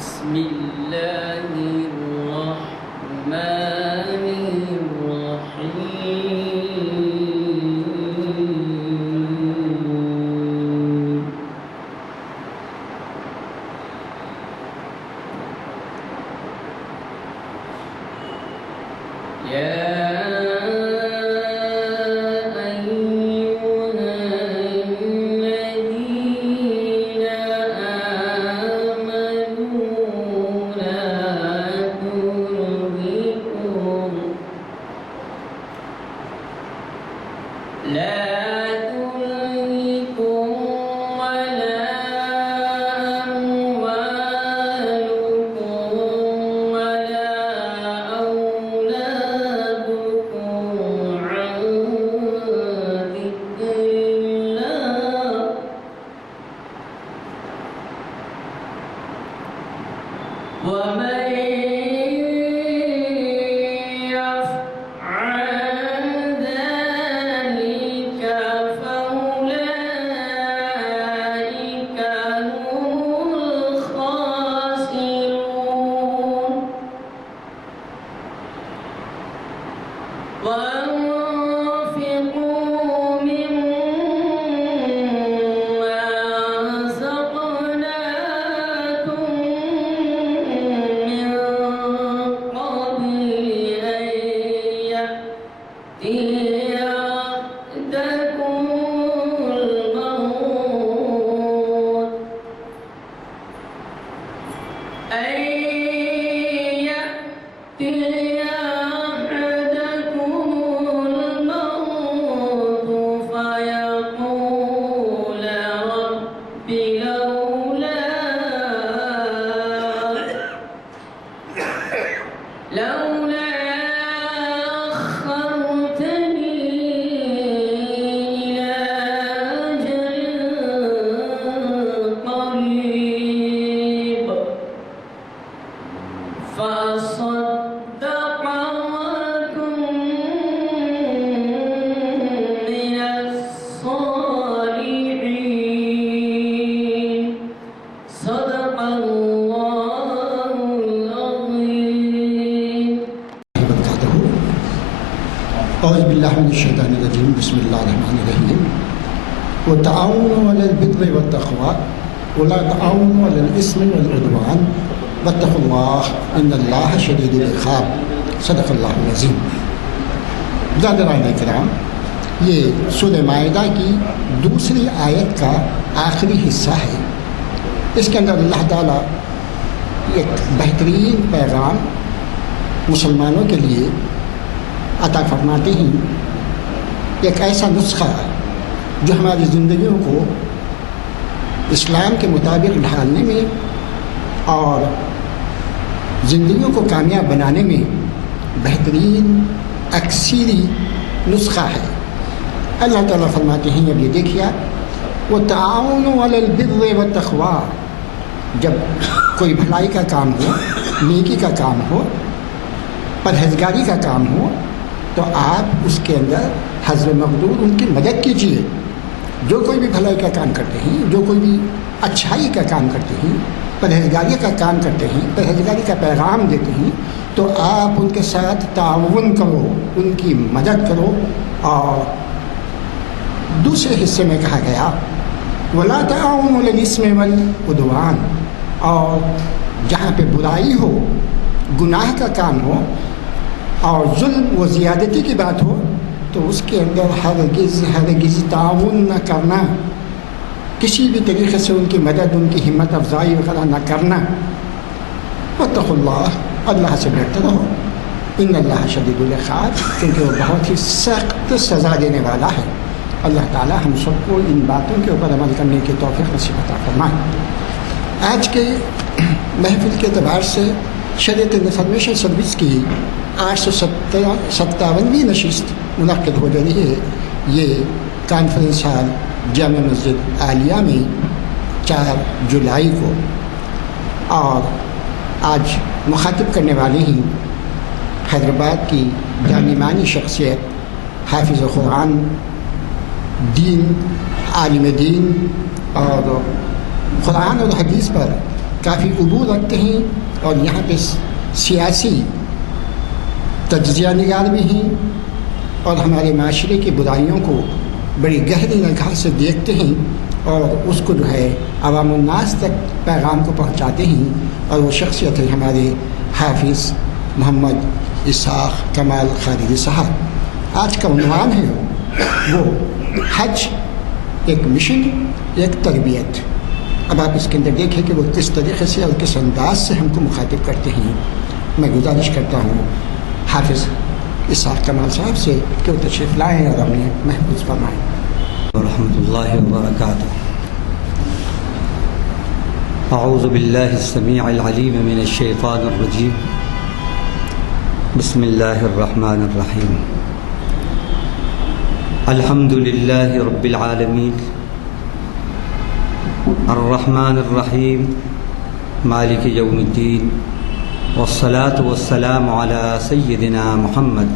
بسم الله الرحمن الرحيم يا بسم اللہ الرحمن الرحیم وتعاونوا علی البر والتقوی ولا تعاونوا علی الاثم والعدوان واتقوا اللہ ان اللہ شدید العقاب صدق اللہ العظیم۔ برادران کرام، یہ سورہ مائدہ کی دوسری آیت کا آخری حصہ ہے۔ اس کے اندر اللہ تعالیٰ ایک بہترین پیغام مسلمانوں کے لیے عطا فرماتے ہیں، ایک ایسا نسخہ جو ہماری زندگیوں کو اسلام کے مطابق ڈھالنے میں اور زندگیوں کو کامیاب بنانے میں بہترین اکثری نسخہ ہے۔ اللہ تعالیٰ فرماتے ہیں، اب یہ دیکھیے، وَتَعَاوَنُوا عَلَى الْبِرِّ وَالتَّقْوَىٰ، جب کوئی بھلائی کا کام ہو، نیکی کا کام ہو، پرہیزگاری کا کام ہو، تو آپ اس کے اندر حسب مقدور ان کی مدد کیجیے۔ جو کوئی بھی بھلائی کا کام کرتے ہیں، جو کوئی بھی اچھائی کا کام کرتے ہیں، پرہیزگاری کا کام کرتے ہیں، پرہیزگاری کا پیغام دیتے ہیں، تو آپ ان کے ساتھ تعاون کرو، ان کی مدد کرو۔ اور دوسرے حصے میں کہا گیا وَلَا تَعَاوَنُوا عَلَى الْإِثْمِ وَالْعُدْوَانِ، اور جہاں پہ برائی ہو، گناہ کا کام ہو اور ظلم و زیادتی کی بات ہو، تو اس کے اندر ہرگز تعاون نہ کرنا، کسی بھی طریقے سے ان کی مدد، ان کی ہمت افزائی وغیرہ نہ کرنا۔ واتقوا اللہ، اللہ سے ڈرتے رہو، ان اللہ شدید العقاب، کیونکہ وہ بہت ہی سخت سزا دینے والا ہے۔ اللہ تعالی ہم سب کو ان باتوں کے اوپر عمل کرنے کی توفیق نصیب عطا فرمائے۔ آج کے محفل کے اعتبار سے شریعت انفارمیشن سروس کی 857ویں نشست منعقد ہو رہی ہے۔ یہ کانفرنس ہال جامع مسجد عالیہ میں 4 جولائی کو، اور آج مخاطب کرنے والے ہیں حیدرآباد کی جانی مانی شخصیت، حافظ قرآن، دین، عالم دین، اور قرآن اور حدیث پر کافی عبور رکھتے ہیں اور یہاں پہ سیاسی تجزیہ نگار بھی ہیں اور ہمارے معاشرے کی برائیوں کو بڑی گہری نگاہ سے دیکھتے ہیں اور اس کو جو ہے عوام الناس تک پیغام کو پہنچاتے ہیں، اور وہ شخصیت ہے ہمارے حافظ محمد اسحاق کمال خالدی صاحب۔ آج کا عنوان ہے وہ حج، ایک مشن، ایک تربیت۔ اب آپ اس کے اندر دیکھیں کہ وہ کس طریقے سے اور کس انداز سے ہم کو مخاطب کرتے ہیں۔ میں گزارش کرتا ہوں حافظ اسحاق کمال صاحب سے کہ وہ تشریف لائیں اور ہمیں محفوظ فرمائیں۔ ورحمۃ اللہ وبرکاتہ۔ اعوذ باللہ السمیع العلیم من الشیطان الرجیم، بسم اللہ الرحمن الرحیم۔ الحمد للہ رب العالمین، الرحمن الرحیم، مالک یوم الدین، والصلاة والسلام علی سیدنا محمد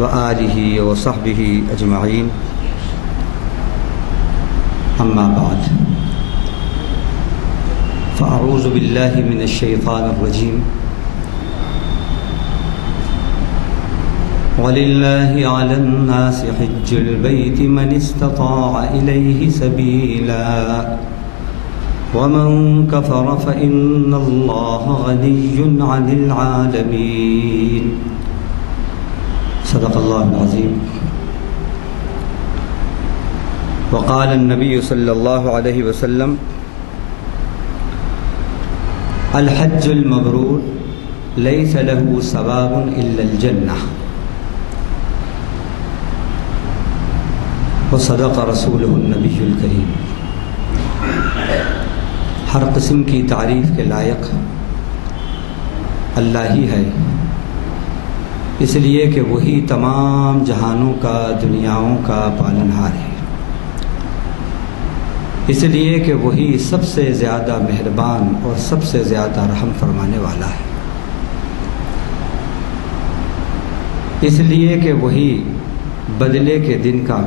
وآلہ وصحبہ اجمعین، اما بعد، فاعوذ باللہ من الشیطان الرجیم۔ وَلِلَّهِ عَلَى النَّاسِ حِجُّ الْبَيْتِ مَنِ اسْتَطَاعَ إِلَيْهِ سَبِيلًا وَمَنْ كَفَرَ فَإِنَّ اللَّهَ غَنِيٌّ عَنِ الْعَالَمِينَ۔ صدق اللہ العظیم۔ وقال النبی صلی اللہ علیہ وسلم: الحج المبرور ليس له ثواب إلا الجنة، وصدق رسولہ النبی الکریم۔ ہر قسم کی تعریف کے لائق اللہ ہی ہے، اس لیے کہ وہی تمام جہانوں کا، دنیاؤں کا پالنہار ہے، اس لیے کہ وہی سب سے زیادہ مہربان اور سب سے زیادہ رحم فرمانے والا ہے، اس لیے کہ وہی بدلے کے دن کا،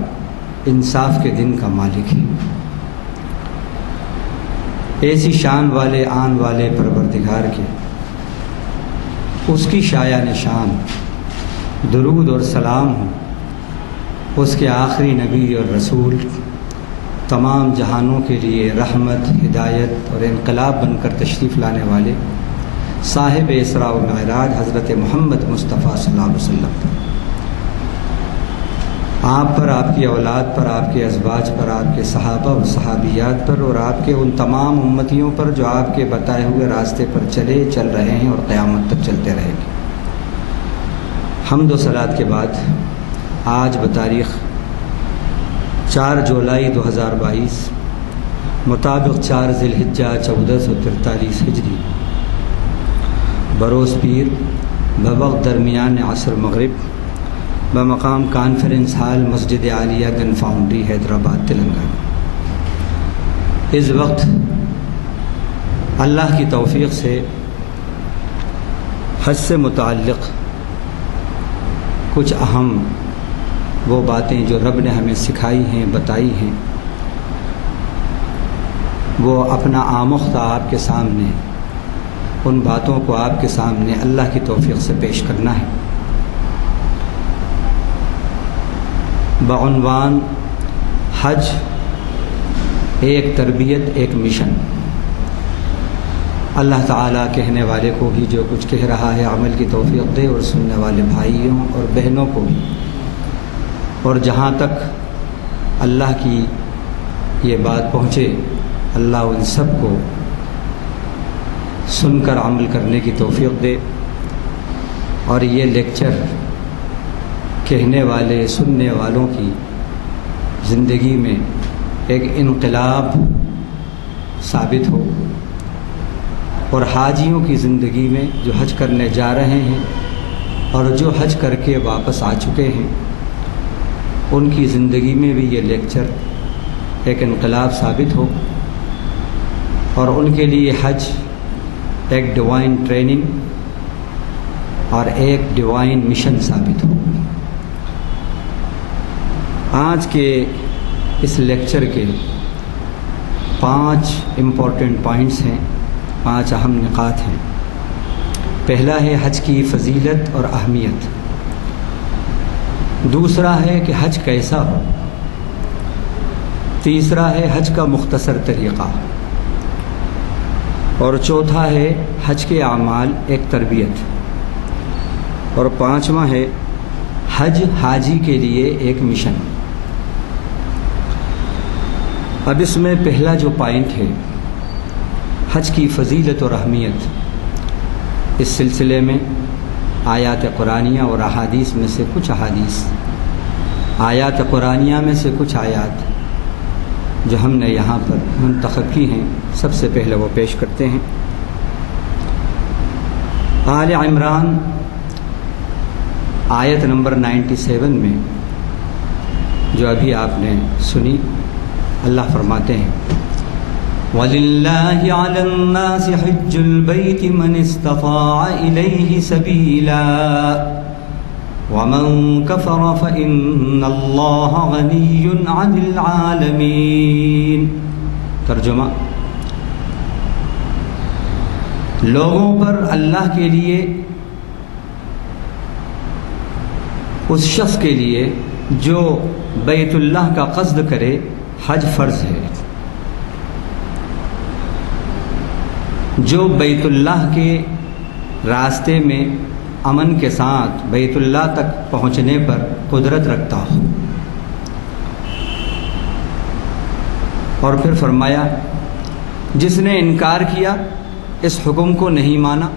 انصاف کے دن کا مالک ہے۔ ایسی شان والے، آن والے پروردگار کے، اس کی شایع نشان درود اور سلام ہو اس کے آخری نبی اور رسول، تمام جہانوں کے لیے رحمت، ہدایت اور انقلاب بن کر تشریف لانے والے صاحب اسراء و معراج حضرت محمد مصطفیٰ صلی اللہ علیہ وسلم، آپ پر، آپ کی اولاد پر، آپ کے ازواج پر، آپ کے صحابہ و صحابیات پر، اور آپ کے ان تمام امتیوں پر جو آپ کے بتائے ہوئے راستے پر چل رہے ہیں اور قیامت تک چلتے رہیں گے۔ حمد و صلات کے بعد آج بتاریخ 4 جولائی 2022 مطابق 4 ذی الحجہ 1443 ہجری، بروز پیر، بوقت درمیان عصر مغرب، بمقام کانفرنس ہال مسجد عالیہ گن فاؤنڈری حیدرآباد تلنگانہ۔ اس وقت اللہ کی توفیق سے حج سے متعلق کچھ اہم وہ باتیں جو رب نے ہمیں سکھائی ہیں، بتائی ہیں، وہ اپنا آموختہ آپ کے سامنے، ان باتوں کو آپ کے سامنے اللہ کی توفیق سے پیش کرنا ہے۔ بعنوان حج، ایک تربیت، ایک مشن۔ اللہ تعالیٰ کہنے والے کو بھی جو کچھ کہہ رہا ہے عمل کی توفیق دے، اور سننے والے بھائیوں اور بہنوں کو بھی، اور جہاں تک اللہ کی یہ بات پہنچے اللہ ان سب کو سن کر عمل کرنے کی توفیق دے، اور یہ لیکچر کہنے والے، سننے والوں کی زندگی میں ایک انقلاب ثابت ہو، اور حاجیوں کی زندگی میں جو حج کرنے جا رہے ہیں اور جو حج کر کے واپس آ چکے ہیں، ان کی زندگی میں بھی یہ لیکچر ایک انقلاب ثابت ہو، اور ان کے لیے حج ایک ڈیوائن ٹریننگ اور ایک ڈیوائن مشن ثابت ہو۔ آج کے اس لیکچر کے 5 امپورٹنٹ پوائنٹس ہیں 5 اہم نقاط ہیں۔ پہلا ہے حج کی فضیلت اور اہمیت، دوسرا ہے کہ حج کیسا ہو، تیسرا ہے حج کا مختصر طریقہ، اور چوتھا ہے حج کے اعمال ایک تربیت، اور پانچواں ہے حج حاجی کے لیے ایک مشن۔ اب اس میں پہلا جو پوائنٹ ہے حج کی فضیلت اور اہمیت، اس سلسلے میں آیات قرآنیہ اور احادیث میں سے کچھ احادیث، آیات قرآنیہ میں سے کچھ آیات جو ہم نے یہاں پر منتخب کی ہیں، سب سے پہلے وہ پیش کرتے ہیں۔ آل عمران آیت نمبر 97 میں جو ابھی آپ نے سنی، اللہ فرماتے ہیں وَلِلَّهِ عَلَى النَّاسِ حِجُّ الْبَيْتِ مَنِ اسْتَطَاعَ إِلَيْهِ سَبِيلًا وَمَنْ كَفَرَ فَإِنَّ اللَّهَ غَنِيٌّ عَنِ الْعَالَمِينَ۔ ترجمہ: لوگوں پر اللہ کے لیے، اس شخص کے لیے جو بیت اللہ کا قصد کرے، حج فرض ہے۔ جو بیت اللہ کے راستے میں امن کے ساتھ بیت اللہ تک پہنچنے پر قدرت رکھتا ہو، اور پھر فرمایا جس نے انکار کیا، اس حکم کو نہیں مانا،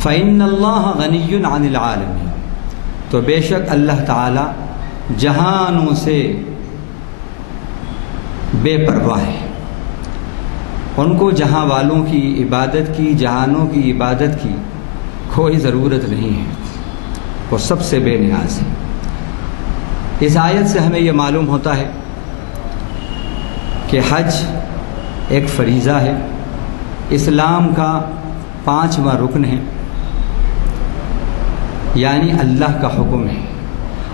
فَإِنَّ اللَّهَ غَنِيٌّ عَنِ الْعَالَمِينَ، تو بے شک اللہ تعالی جہانوں سے بے پرواہ ہے، ان کو جہاں والوں کی عبادت کی، جہانوں کی عبادت کی کوئی ضرورت نہیں ہے، وہ سب سے بے نیاز ہے۔ اس آیت سے ہمیں یہ معلوم ہوتا ہے کہ حج ایک فریضہ ہے، اسلام کا 5واں رکن ہے، یعنی اللہ کا حکم ہے،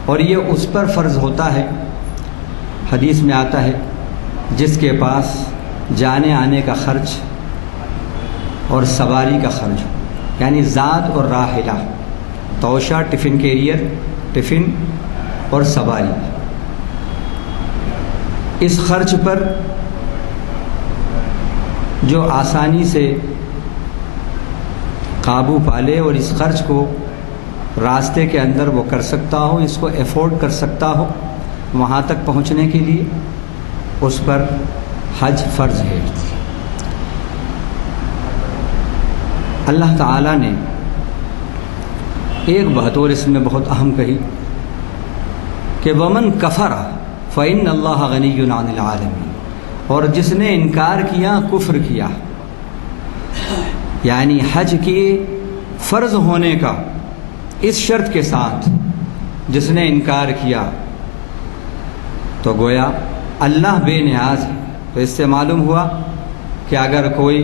اور یہ اس پر فرض ہوتا ہے، حدیث میں آتا ہے جس کے پاس جانے آنے کا خرچ اور سواری کا خرچ، یعنی ذات اور راحلہ، توشہ، ٹفن کیریئر، ٹفن اور سواری، اس خرچ پر جو آسانی سے قابو پالے اور اس خرچ کو راستے کے اندر وہ کر سکتا ہو، اس کو افورڈ کر سکتا ہو وہاں تک پہنچنے کے لیے، اس پر حج فرض ہے۔ اللہ تعالیٰ نے ایک بات اور اس میں بہت اہم کہی کہ وَمَنْ كَفَرَ فَإِنَّ اللَّهَ غَنِيٌّ عَنِ الْعَالَمِينَ، اور جس نے انکار کیا، کفر کیا، یعنی حج کے فرض ہونے کا اس شرط کے ساتھ جس نے انکار کیا، تو گویا اللہ بے نیاز ہے۔ تو اس سے معلوم ہوا کہ اگر کوئی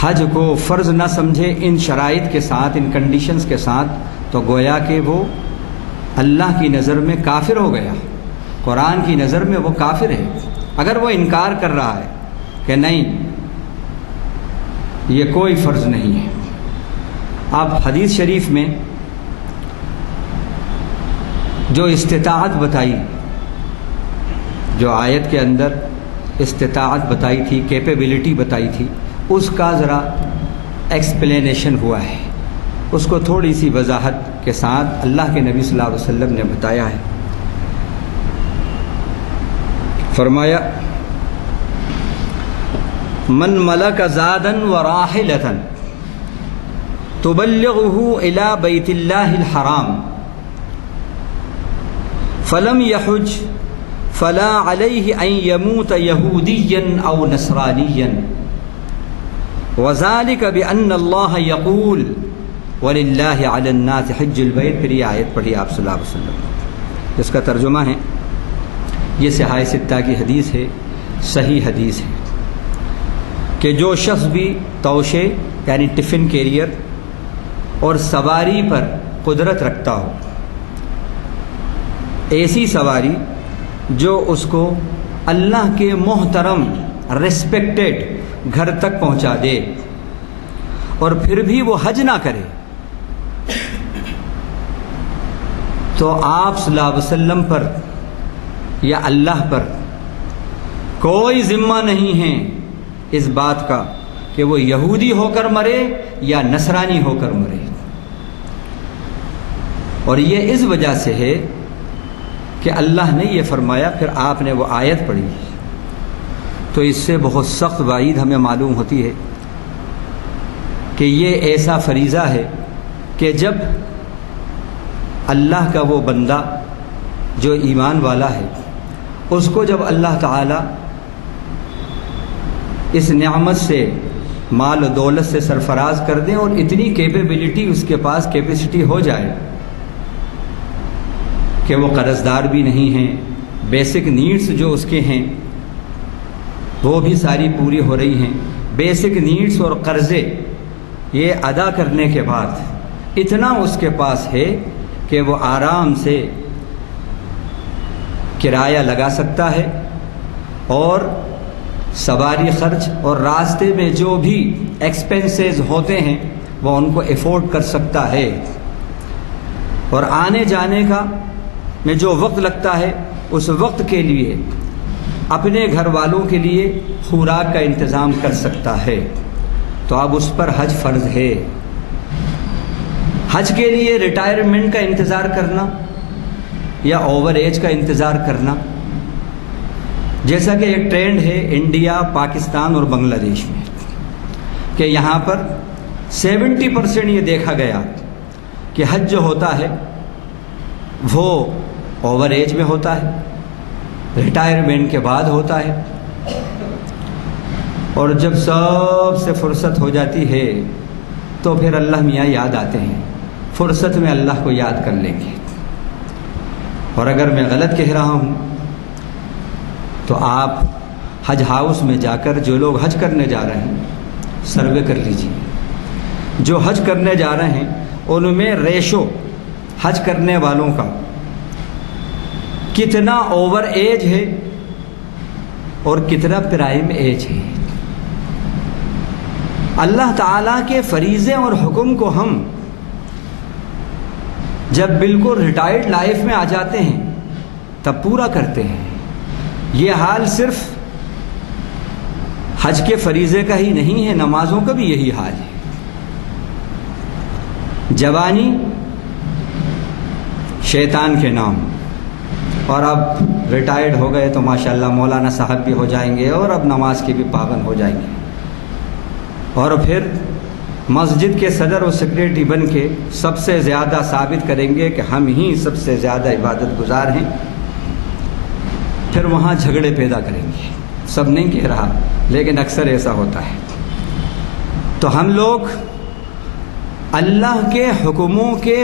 حج کو فرض نہ سمجھے ان شرائط کے ساتھ، ان کنڈیشنز کے ساتھ، تو گویا کہ وہ اللہ کی نظر میں کافر ہو گیا، قرآن کی نظر میں وہ کافر ہے۔ اگر وہ انکار کر رہا ہے کہ نہیں یہ کوئی فرض نہیں ہے۔ اب حدیث شریف میں جو استطاعت بتائی، جو آیت کے اندر استطاعت بتائی تھی، کیپیبلٹی بتائی تھی، اس کا ذرا ایکسپلینیشن ہوا ہے، اس کو تھوڑی سی وضاحت کے ساتھ اللہ کے نبی صلی اللہ علیہ وسلم نے بتایا ہے۔ فرمایا من ملک زادا وراحلۃ تبلغه الى بیت اللہ الحرام فلم یحج فلا علیہ ان یموت یہودیا او نصرانیا وذلک بان اللہ یقول وللہ علی الناس حج البیت۔ پھر یہ آیت پڑھی آپ صلی اللہ علیہ وسلم، جس کا ترجمہ ہے، یہ صحاح ستہ کی حدیث ہے، صحیح حدیث ہے کہ جو شخص بھی توشے یعنی ٹفن کیریئر اور سواری پر قدرت رکھتا ہو، ایسی سواری جو اس کو اللہ کے محترم ریسپیکٹڈ گھر تک پہنچا دے اور پھر بھی وہ حج نہ کرے تو آپ صلی اللہ علیہ وسلم پر یا اللہ پر کوئی ذمہ نہیں ہے اس بات کا کہ وہ یہودی ہو کر مرے یا نصرانی ہو کر مرے. اور یہ اس وجہ سے ہے کہ اللہ نے یہ فرمایا. پھر آپ نے وہ آیت پڑھی تو اس سے بہت سخت وعید ہمیں معلوم ہوتی ہے کہ یہ ایسا فریضہ ہے کہ جب اللہ کا وہ بندہ جو ایمان والا ہے اس کو جب اللہ تعالی اس نعمت سے مال و دولت سے سرفراز کر دیں اور اتنی کیپیبلٹی اس کے پاس کیپیسٹی ہو جائے کہ وہ قرض دار بھی نہیں ہیں, بیسک نیڈس جو اس کے ہیں وہ بھی ساری پوری ہو رہی ہیں, بیسک نیڈس اور قرضے یہ ادا کرنے کے بعد اتنا اس کے پاس ہے کہ وہ آرام سے کرایہ لگا سکتا ہے اور سواری خرچ اور راستے میں جو بھی ایکسپنسز ہوتے ہیں وہ ان کو افورڈ کر سکتا ہے, اور آنے جانے کا میں جو وقت لگتا ہے اس وقت کے لیے اپنے گھر والوں کے لیے خوراک کا انتظام کر سکتا ہے. تو اب اس پر حج فرض ہے. حج کے لیے ریٹائرمنٹ کا انتظار کرنا یا اوور ایج کا انتظار کرنا, جیسا کہ ایک ٹرینڈ ہے انڈیا, پاکستان اور بنگلہ دیش میں کہ یہاں پر 70% یہ دیکھا گیا کہ حج جو ہوتا ہے وہ اوور ایج میں ہوتا ہے, ریٹائرمنٹ کے بعد ہوتا ہے, اور جب سب سے فرصت ہو جاتی ہے تو پھر اللہ میاں یاد آتے ہیں, فرصت میں اللہ کو یاد کر لیں گے. اور اگر میں غلط کہہ رہا ہوں تو آپ حج ہاؤس میں جا کر جو لوگ حج کرنے جا رہے ہیں سروے کر لیجیے. جو حج کرنے جا رہے ہیں ان میں ریشو حج کرنے والوں کا کتنا اوور ایج ہے اور کتنا پرائم ایج ہے. اللہ تعالیٰ کے فریضے اور حکم کو ہم جب بالکل ریٹائرڈ لائف میں آ جاتے ہیں تب پورا کرتے ہیں. یہ حال صرف حج کے فریضے کا ہی نہیں ہے, نمازوں کا بھی یہی حال ہے. جوانی شیطان کے نام, اور اب ریٹائرڈ ہو گئے تو ماشاءاللہ مولانا صاحب بھی ہو جائیں گے اور اب نماز کے بھی پابند ہو جائیں گے, اور پھر مسجد کے صدر و سیکریٹری بن کے سب سے زیادہ ثابت کریں گے کہ ہم ہی سب سے زیادہ عبادت گزار ہیں. پھر وہاں جھگڑے پیدا کریں گے. سب نہیں کہہ رہا لیکن اکثر ایسا ہوتا ہے. تو ہم لوگ اللہ کے حکموں کے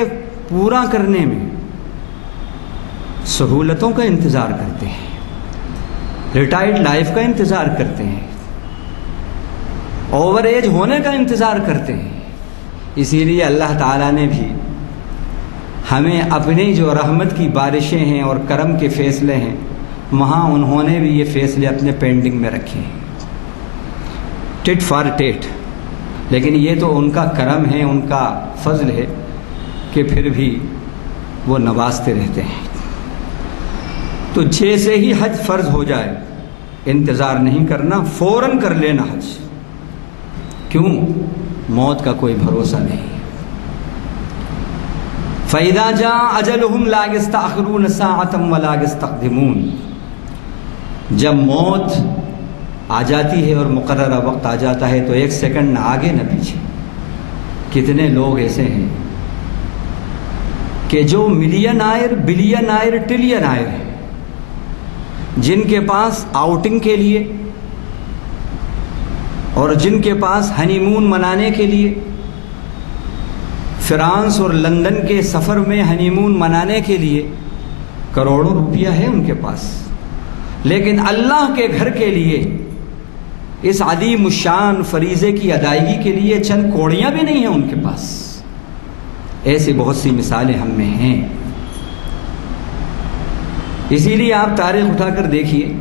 پورا کرنے میں سہولتوں کا انتظار کرتے ہیں, ریٹائرڈ لائف کا انتظار کرتے ہیں, اوور ایج ہونے کا انتظار کرتے ہیں. اسی لیے اللہ تعالیٰ نے بھی ہمیں اپنی جو رحمت کی بارشیں ہیں اور کرم کے فیصلے ہیں وہاں انہوں نے بھی یہ فیصلے اپنے پینڈنگ میں رکھے ہیں, ٹٹ فار ٹیٹ. لیکن یہ تو ان کا کرم ہے, ان کا فضل ہے کہ پھر بھی وہ نوازتے رہتے ہیں. تو جیسے ہی حج فرض ہو جائے انتظار نہیں کرنا, فوراً کر لینا حج. کیوں؟ موت کا کوئی بھروسہ نہیں. فَإِذَا جَاءَ أَجَلُهُمْ لَا يَسْتَأْخِرُونَ سَاعَةً وَلَا يَسْتَقْدِمُونَ. جب موت آ جاتی ہے اور مقررہ وقت آ جاتا ہے تو ایک سیکنڈ نہ آگے نہ پیچھے. کتنے لوگ ایسے ہیں کہ جو ملین آئر, بلین آئر, ٹریلین آئر ہیں, جن کے پاس آؤٹنگ کے لیے اور جن کے پاس ہنی مون منانے کے لیے فرانس اور لندن کے سفر میں ہنی مون منانے کے لیے کروڑوں روپیہ ہے ان کے پاس, لیکن اللہ کے گھر کے لیے اس عظیم الشان فریضے کی ادائیگی کے لیے چند کوڑیاں بھی نہیں ہیں ان کے پاس. ایسی بہت سی مثالیں ہم میں ہیں. اسی لیے آپ تاریخ اٹھا کر دیکھیے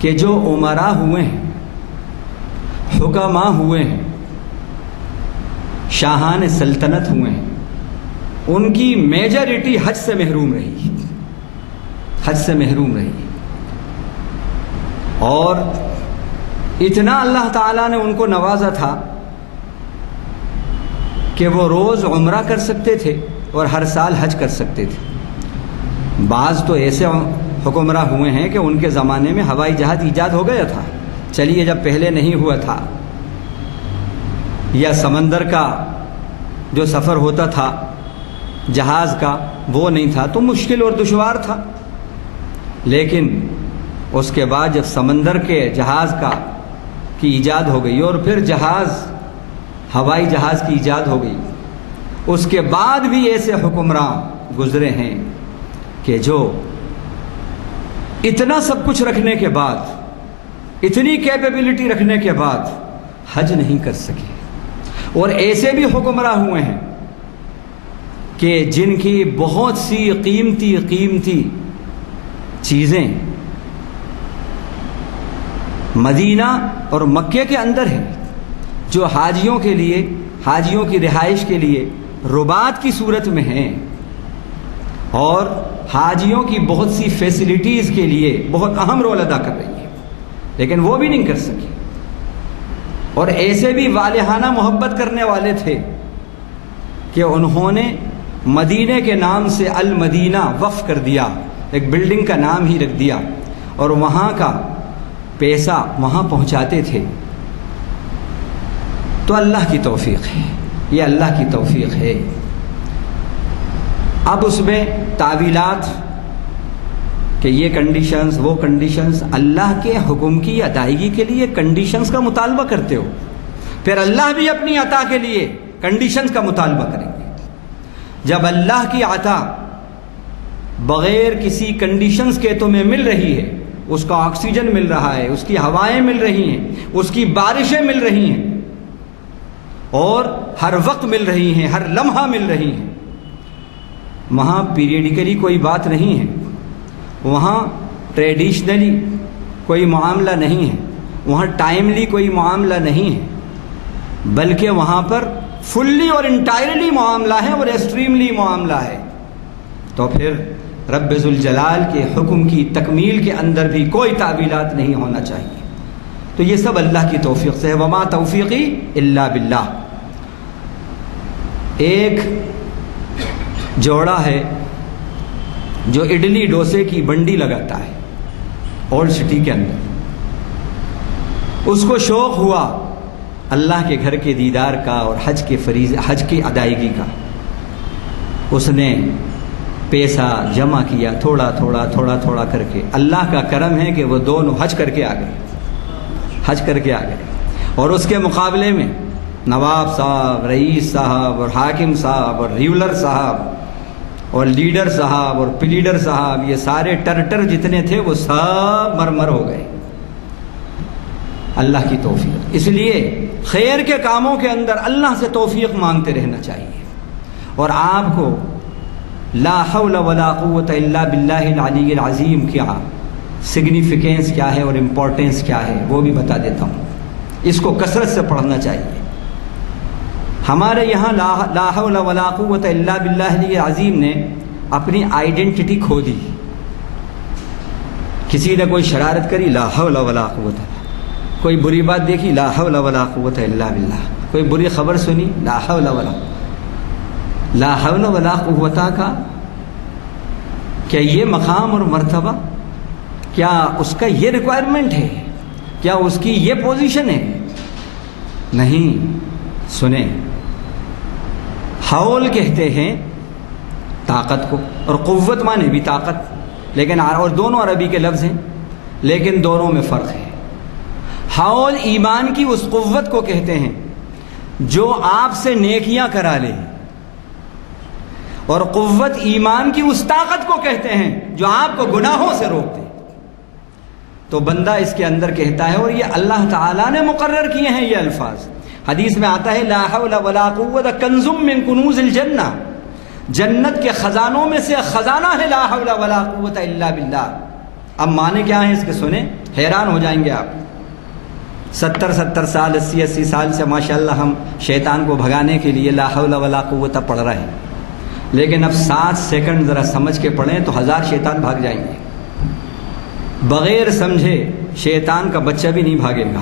کہ جو امراء ہوئے ہیں حکما ہوئے ہیں، شاہان سلطنت ہوئے ہیں، ان کی میجارٹی حج سے محروم رہی، حج سے محروم رہی، اور اتنا اللہ تعالیٰ نے ان کو نوازا تھا کہ وہ روز عمرہ کر سکتے تھے اور ہر سال حج کر سکتے تھے۔ بعض تو ایسے حکمراں ہوئے ہیں کہ ان کے زمانے میں ہوائی جہاز ایجاد ہو گیا تھا، چلیے جب پہلے نہیں ہوا تھا، یا سمندر کا جو سفر ہوتا تھا جہاز کا وہ نہیں تھا تو مشکل اور دشوار تھا، لیکن اس کے بعد جب سمندر کے جہاز کی ایجاد ہو گئی اور پھر ہوائی جہاز کی ایجاد ہو گئی، اس کے بعد بھی ایسے حکمراں گزرے ہیں کہ جو اتنا سب کچھ رکھنے کے بعد، اتنی کیپیبلٹی رکھنے کے بعد حج نہیں کر سکے، اور ایسے بھی حکمراں ہوئے ہیں کہ جن کی بہت سی قیمتی چیزیں مدینہ اور مکے کے اندر ہیں، جو حاجیوں کے لیے، حاجیوں کی رہائش کے لیے رباط کی صورت میں ہیں، اور حاجیوں کی بہت سی فیسلٹیز کے لیے بہت اہم رول ادا کر رہی ہے، لیکن وہ بھی نہیں کر سکے۔ اور ایسے بھی والہانہ محبت کرنے والے تھے کہ انہوں نے مدینے کے نام سے المدینہ وقف کر دیا، ایک بلڈنگ کا نام ہی رکھ دیا، اور وہاں کا پیسہ وہاں پہنچاتے تھے۔ تو اللہ کی توفیق ہے، یہ اللہ کی توفیق ہے۔ اب اس میں تعویلات کہ یہ کنڈیشنز وہ کنڈیشنز، اللہ کے حکم کی ادائیگی کے لیے کنڈیشنز کا مطالبہ کرتے ہو، پھر اللہ بھی اپنی عطا کے لیے کنڈیشنز کا مطالبہ کریں گے۔ جب اللہ کی عطا بغیر کسی کنڈیشنز کے تمہیں مل رہی ہے، اس کا آکسیجن مل رہا ہے، اس کی ہوائیں مل رہی ہیں، اس کی بارشیں مل رہی ہیں، اور ہر وقت مل رہی ہیں، ہر لمحہ مل رہی ہیں، وہاں پیریڈیکلی کوئی بات نہیں ہے، وہاں ٹریڈیشنلی کوئی معاملہ نہیں ہے، وہاں ٹائملی کوئی معاملہ نہیں ہے، بلکہ وہاں پر فلی اور انٹائرلی معاملہ ہے اور ایکسٹریملی معاملہ ہے، تو پھر رب ذوالجلال کے حکم کی تکمیل کے اندر بھی کوئی تعویلات نہیں ہونا چاہیے۔ تو یہ سب اللہ کی توفیق سے ہے، وما توفیقی الا باللہ۔ ایک جوڑا ہے جو اڈلی ڈوسے کی بنڈی لگاتا ہے اولڈ سٹی کے اندر، اس کو شوق ہوا اللہ کے گھر کے دیدار کا اور حج کی ادائیگی کا، اس نے پیسہ جمع کیا تھوڑا تھوڑا کر کے، اللہ کا کرم ہے کہ وہ دونوں حج کر کے آ گئے، اور اس کے مقابلے میں نواب صاحب، رئیس صاحب اور حاکم صاحب اور ریولر صاحب اور لیڈر صاحب اور پلیڈر صاحب، یہ سارے ٹر جتنے تھے وہ سب مرمر ہو گئے۔ اللہ کی توفیق، اس لیے خیر کے کاموں کے اندر اللہ سے توفیق مانگتے رہنا چاہیے، اور آپ کو لا حول ولا قوت الا باللہ العلی العظیم کیا سگنیفیکینس کیا ہے اور امپورٹنس کیا ہے وہ بھی بتا دیتا ہوں۔ اس کو کثرت سے پڑھنا چاہیے۔ ہمارے یہاں لا حول ولا قوت الا باللہ العلی العظیم نے اپنی آئیڈینٹی کھو دی۔ کسی نے کوئی شرارت کری لا حول ولا قوت، کوئی بری بات دیکھی لا حول ولا قوت الا باللہ، کوئی بری خبر سنی لا حول ولا قوت کا کیا یہ مقام اور مرتبہ، کیا اس کا یہ ریکوائرمنٹ ہے، کیا اس کی یہ پوزیشن ہے؟ نہیں۔ سنیں، حول کہتے ہیں طاقت کو، اور قوت مانے بھی طاقت، لیکن اور دونوں عربی کے لفظ ہیں، لیکن دونوں میں فرق ہے۔ حول ایمان کی اس قوت کو کہتے ہیں جو آپ سے نیکیاں کرا لے، اور قوت ایمان کی اس طاقت کو کہتے ہیں جو آپ کو گناہوں سے روک دے۔ تو بندہ اس کے اندر کہتا ہے، اور یہ اللہ تعالیٰ نے مقرر کیے ہیں یہ الفاظ۔ حدیث میں آتا ہے لا حول ولا قوت کنز من کنوز الجنہ، جنت کے خزانوں میں سے خزانہ ہے لا حول ولا قوت الا باللہ۔ اب معنی کیا ہے اس کے سنیں، حیران ہو جائیں گے آپ۔ 70 سال 80 سال سے ماشاءاللہ ہم شیطان کو بھگانے کے لیے لا حول ولا قوت پڑھ رہے ہیں، لیکن اب 7 سیکنڈ ذرا سمجھ کے پڑھیں تو 1000 شیطان بھاگ جائیں گے۔ بغیر سمجھے شیطان کا بچہ بھی نہیں بھاگے گا۔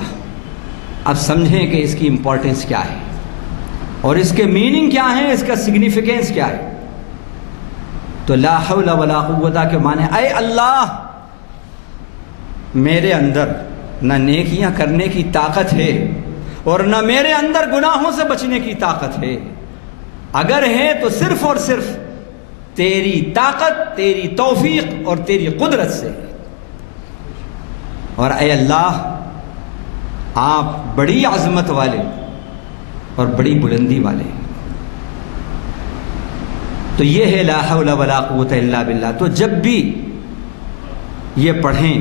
اب سمجھیں کہ اس کی امپورٹنس کیا ہے اور اس کے میننگ کیا ہے، اس کا سگنیفیکینس کیا ہے۔ تو لا حول ولا قوت کے معنی اے اللہ میرے اندر نہ نیکیاں کرنے کی طاقت ہے اور نہ میرے اندر گناہوں سے بچنے کی طاقت ہے، اگر ہے تو صرف اور صرف تیری طاقت، تیری توفیق اور تیری قدرت سے۔ اور اے اللہ آپ بڑی عظمت والے اور بڑی بلندی والے۔ تو یہ ہے لا حول ولا قوت الا باللہ۔ تو جب بھی یہ پڑھیں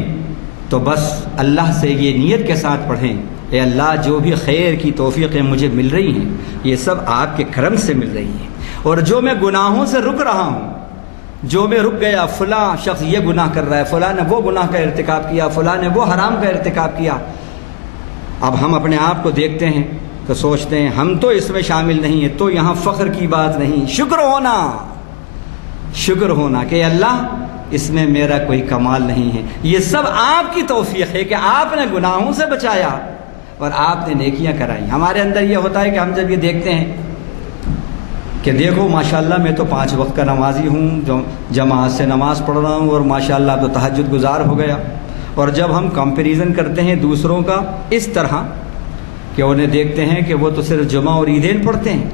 تو بس اللہ سے یہ نیت کے ساتھ پڑھیں، اے اللہ جو بھی خیر کی توفیقیں مجھے مل رہی ہیں یہ سب آپ کے کرم سے مل رہی ہیں، اور جو میں گناہوں سے رک رہا ہوں، جو میں رک گیا، فلاں شخص یہ گناہ کر رہا ہے، فلاں نے وہ گناہ کا ارتکاب کیا، فلاں نے وہ حرام کا ارتکاب کیا۔ اب ہم اپنے آپ کو دیکھتے ہیں تو سوچتے ہیں ہم تو اس میں شامل نہیں ہیں، تو یہاں فخر کی بات نہیں، شکر ہونا کہ اللہ اس میں میرا کوئی کمال نہیں ہے، یہ سب آپ کی توفیق ہے کہ آپ نے گناہوں سے بچایا اور آپ نے نیکیاں کرائی۔ ہمارے اندر یہ ہوتا ہے کہ ہم جب یہ دیکھتے ہیں کہ دیکھو ماشاءاللہ میں تو 5 وقت کا نمازی ہوں، جو جماعت سے نماز پڑھ رہا ہوں، اور ماشاءاللہ اب تو تہجد گزار ہو گیا، اور جب ہم کمپیریزن کرتے ہیں دوسروں کا اس طرح کہ انہیں دیکھتے ہیں کہ وہ تو صرف جمعہ اور عیدین پڑھتے ہیں،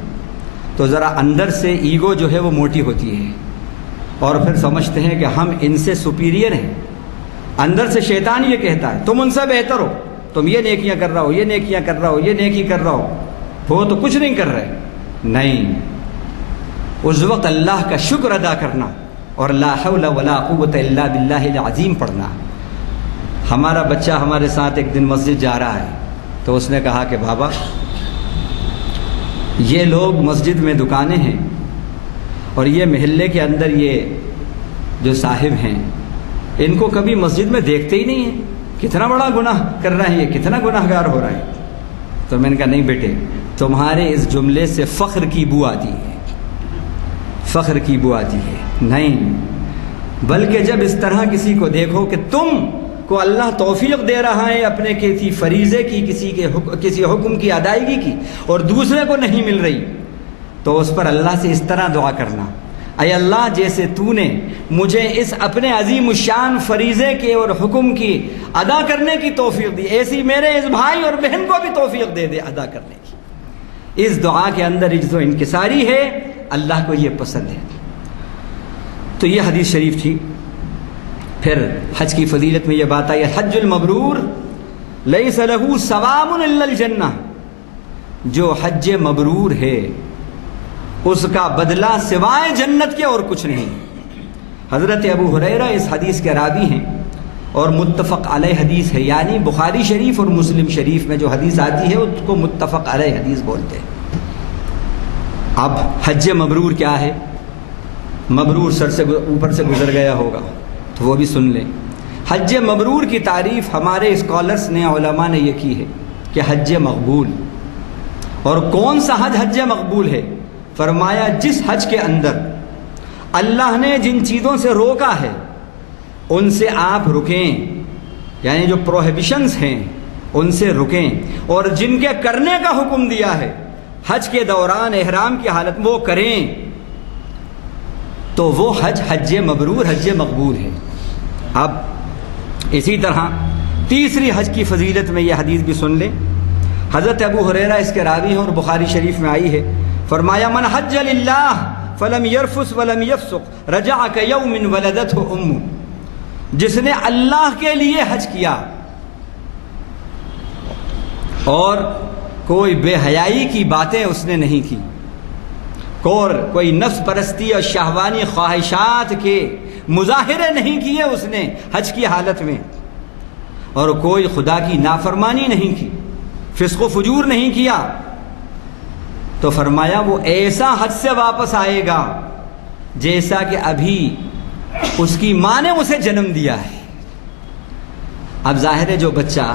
تو ذرا اندر سے ایگو جو ہے وہ موٹی ہوتی ہے، اور پھر سمجھتے ہیں کہ ہم ان سے سپیریئر ہیں۔ اندر سے شیطان یہ کہتا ہے تم ان سے بہتر ہو، تم یہ نیکیاں کر رہا ہو، یہ نیکیاں کر رہا ہو، یہ نیکی کر رہا ہو، وہ تو کچھ نہیں کر رہے۔ نہیں، اس وقت اللہ کا شکر ادا کرنا اور لا حول ولا قوت الا باللہ العظیم پڑھنا۔ ہمارا بچہ ہمارے ساتھ ایک دن مسجد جا رہا ہے تو اس نے کہا کہ بابا یہ لوگ مسجد میں دکانیں ہیں اور یہ محلے کے اندر یہ جو صاحب ہیں ان کو کبھی مسجد میں دیکھتے ہی نہیں ہیں، کتنا بڑا گناہ کر رہے ہیں، یہ کتنا گناہ گار ہو رہا ہے۔ تو میں نے کہا نہیں بیٹے، تمہارے اس جملے سے فخر کی بو آتی ہے، فخر کی بو آتی ہے، نہیں، بلکہ جب اس طرح کسی کو دیکھو کہ تم کو اللہ توفیق دے رہا ہے اپنے کسی فریضے کی، کسی حکم کی ادائیگی کی، اور دوسرے کو نہیں مل رہی، تو اس پر اللہ سے اس طرح دعا کرنا، اے اللہ جیسے تو نے مجھے اس اپنے عظیم الشان فریضے کے اور حکم کی ادا کرنے کی توفیق دی، ایسی میرے اس بھائی اور بہن کو بھی توفیق دے دے ادا کرنے کی۔ اس دعا کے اندر عجز و انکساری ہے، اللہ کو یہ پسند ہے۔ تو یہ حدیث شریف تھی۔ پھر حج کی فضیلت میں یہ بات آئی، حج المبرور لیس لہ ثواب الا الجنہ، جو حج مبرور ہے اس کا بدلہ سوائے جنت کے اور کچھ نہیں۔ حضرت ابو ہریرہ اس حدیث کے راوی ہیں اور متفق علیہ حدیث ہے، یعنی بخاری شریف اور مسلم شریف میں جو حدیث آتی ہے اس کو متفق علیہ حدیث بولتے ہیں۔ اب حج مبرور کیا ہے؟ مبرور سر سے اوپر سے گزر گیا ہوگا تو وہ بھی سن لیں۔ حج مبرور کی تعریف ہمارے اسکالرز نے، علماء نے یہ کی ہے کہ حج مقبول۔ اور کون سا حج مقبول ہے؟ فرمایا جس حج کے اندر اللہ نے جن چیزوں سے روکا ہے ان سے آپ رکیں، یعنی جو پروہیبیشنز ہیں ان سے رکیں، اور جن کے کرنے کا حکم دیا ہے حج کے دوران احرام کی حالت میں وہ کریں، تو وہ حج مبرور، حج مقبول ہے۔ اب اسی طرح تیسری حج کی فضیلت میں یہ حدیث بھی سن لیں۔ حضرت ابو ہریرہ اس کے راوی ہیں اور بخاری شریف میں آئی ہے، فرمایا من حج للہ فلم یرفث ولم یفسق رجع کیوم ولدتہ امہ، جس نے اللہ کے لیے حج کیا اور کوئی بے حیائی کی باتیں اس نے نہیں کی، کوئی نفس پرستی اور شہوانی خواہشات کے مظاہرے نہیں کیے اس نے حج کی حالت میں، اور کوئی خدا کی نافرمانی نہیں کی، فسق و فجور نہیں کیا، تو فرمایا وہ ایسا حج سے واپس آئے گا جیسا کہ ابھی اس کی ماں نے اسے جنم دیا ہے۔ اب ظاہر ہے جو بچہ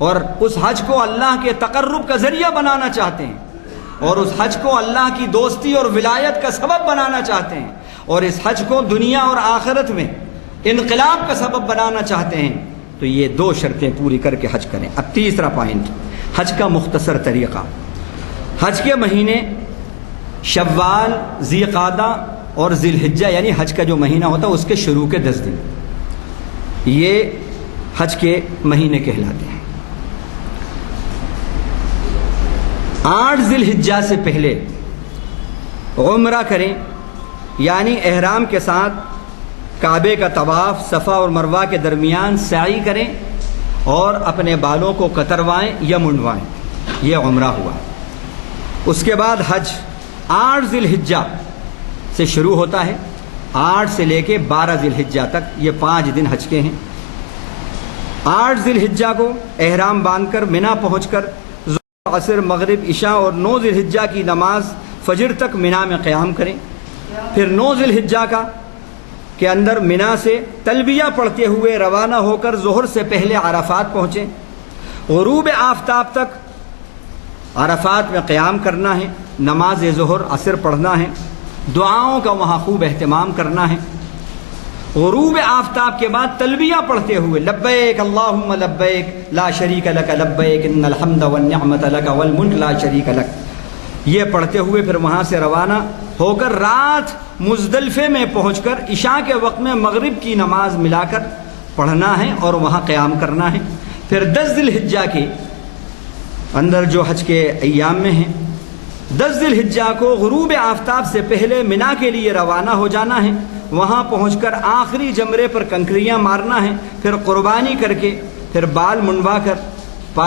اور اس حج کو اللہ کے تقرب کا ذریعہ بنانا چاہتے ہیں، اور اس حج کو اللہ کی دوستی اور ولایت کا سبب بنانا چاہتے ہیں، اور اس حج کو دنیا اور آخرت میں انقلاب کا سبب بنانا چاہتے ہیں، تو یہ 2 شرطیں پوری کر کے حج کریں۔ اب تیسرا پوائنٹ، حج کا مختصر طریقہ۔ حج کے مہینے شوال، ذی قعدہ اور ذی الحجہ، یعنی حج کا جو مہینہ ہوتا ہے اس کے شروع کے 10 دن، یہ حج کے مہینے کہلاتے ہیں۔ 8 ذی الحجہ سے پہلے عمرہ کریں، یعنی احرام کے ساتھ کعبے کا طواف، صفا اور مروہ کے درمیان سعی کریں اور اپنے بالوں کو کتروائیں یا منڈوائیں، یہ عمرہ ہوا۔ اس کے بعد حج 8 ذی الحجہ سے شروع ہوتا ہے، 8 سے لے کے 12 ذی الحجہ تک، یہ 5 دن حج کے ہیں۔ 8 ذی الحجہ کو احرام باندھ کر منی پہنچ کر ظہر، عصر، مغرب، عشاء اور 9 ذی الحجہ کی نماز فجر تک منی میں قیام کریں۔ پھر 9 ذی الحجہ کے اندر منی سے تلبیہ پڑھتے ہوئے روانہ ہو کر ظہر سے پہلے عرفات پہنچیں، غروب آفتاب تک عرفات میں قیام کرنا ہے، نماز ظہر، عصر پڑھنا ہے، دعاؤں کا وہاں خوب اہتمام کرنا ہے۔ غروب آفتاب کے بعد تلبیہ پڑھتے ہوئے لبیک اللہم لبیک لا شریک لک لبیک ان الحمد والنعمت لک والملک لا شریک لک، یہ پڑھتے ہوئے پھر وہاں سے روانہ ہو کر رات مزدلفے میں پہنچ کر عشاء کے وقت میں مغرب کی نماز ملا کر پڑھنا ہے اور وہاں قیام کرنا ہے۔ پھر 10 ذی الحجہ کے اندر جو حج کے ایام میں ہیں، 10 ذی الحجہ کو غروب آفتاب سے پہلے منی کے لیے روانہ ہو جانا ہے، وہاں پہنچ کر آخری جمرے پر کنکریاں مارنا ہے، پھر قربانی کر کے پھر بال منڈوا کر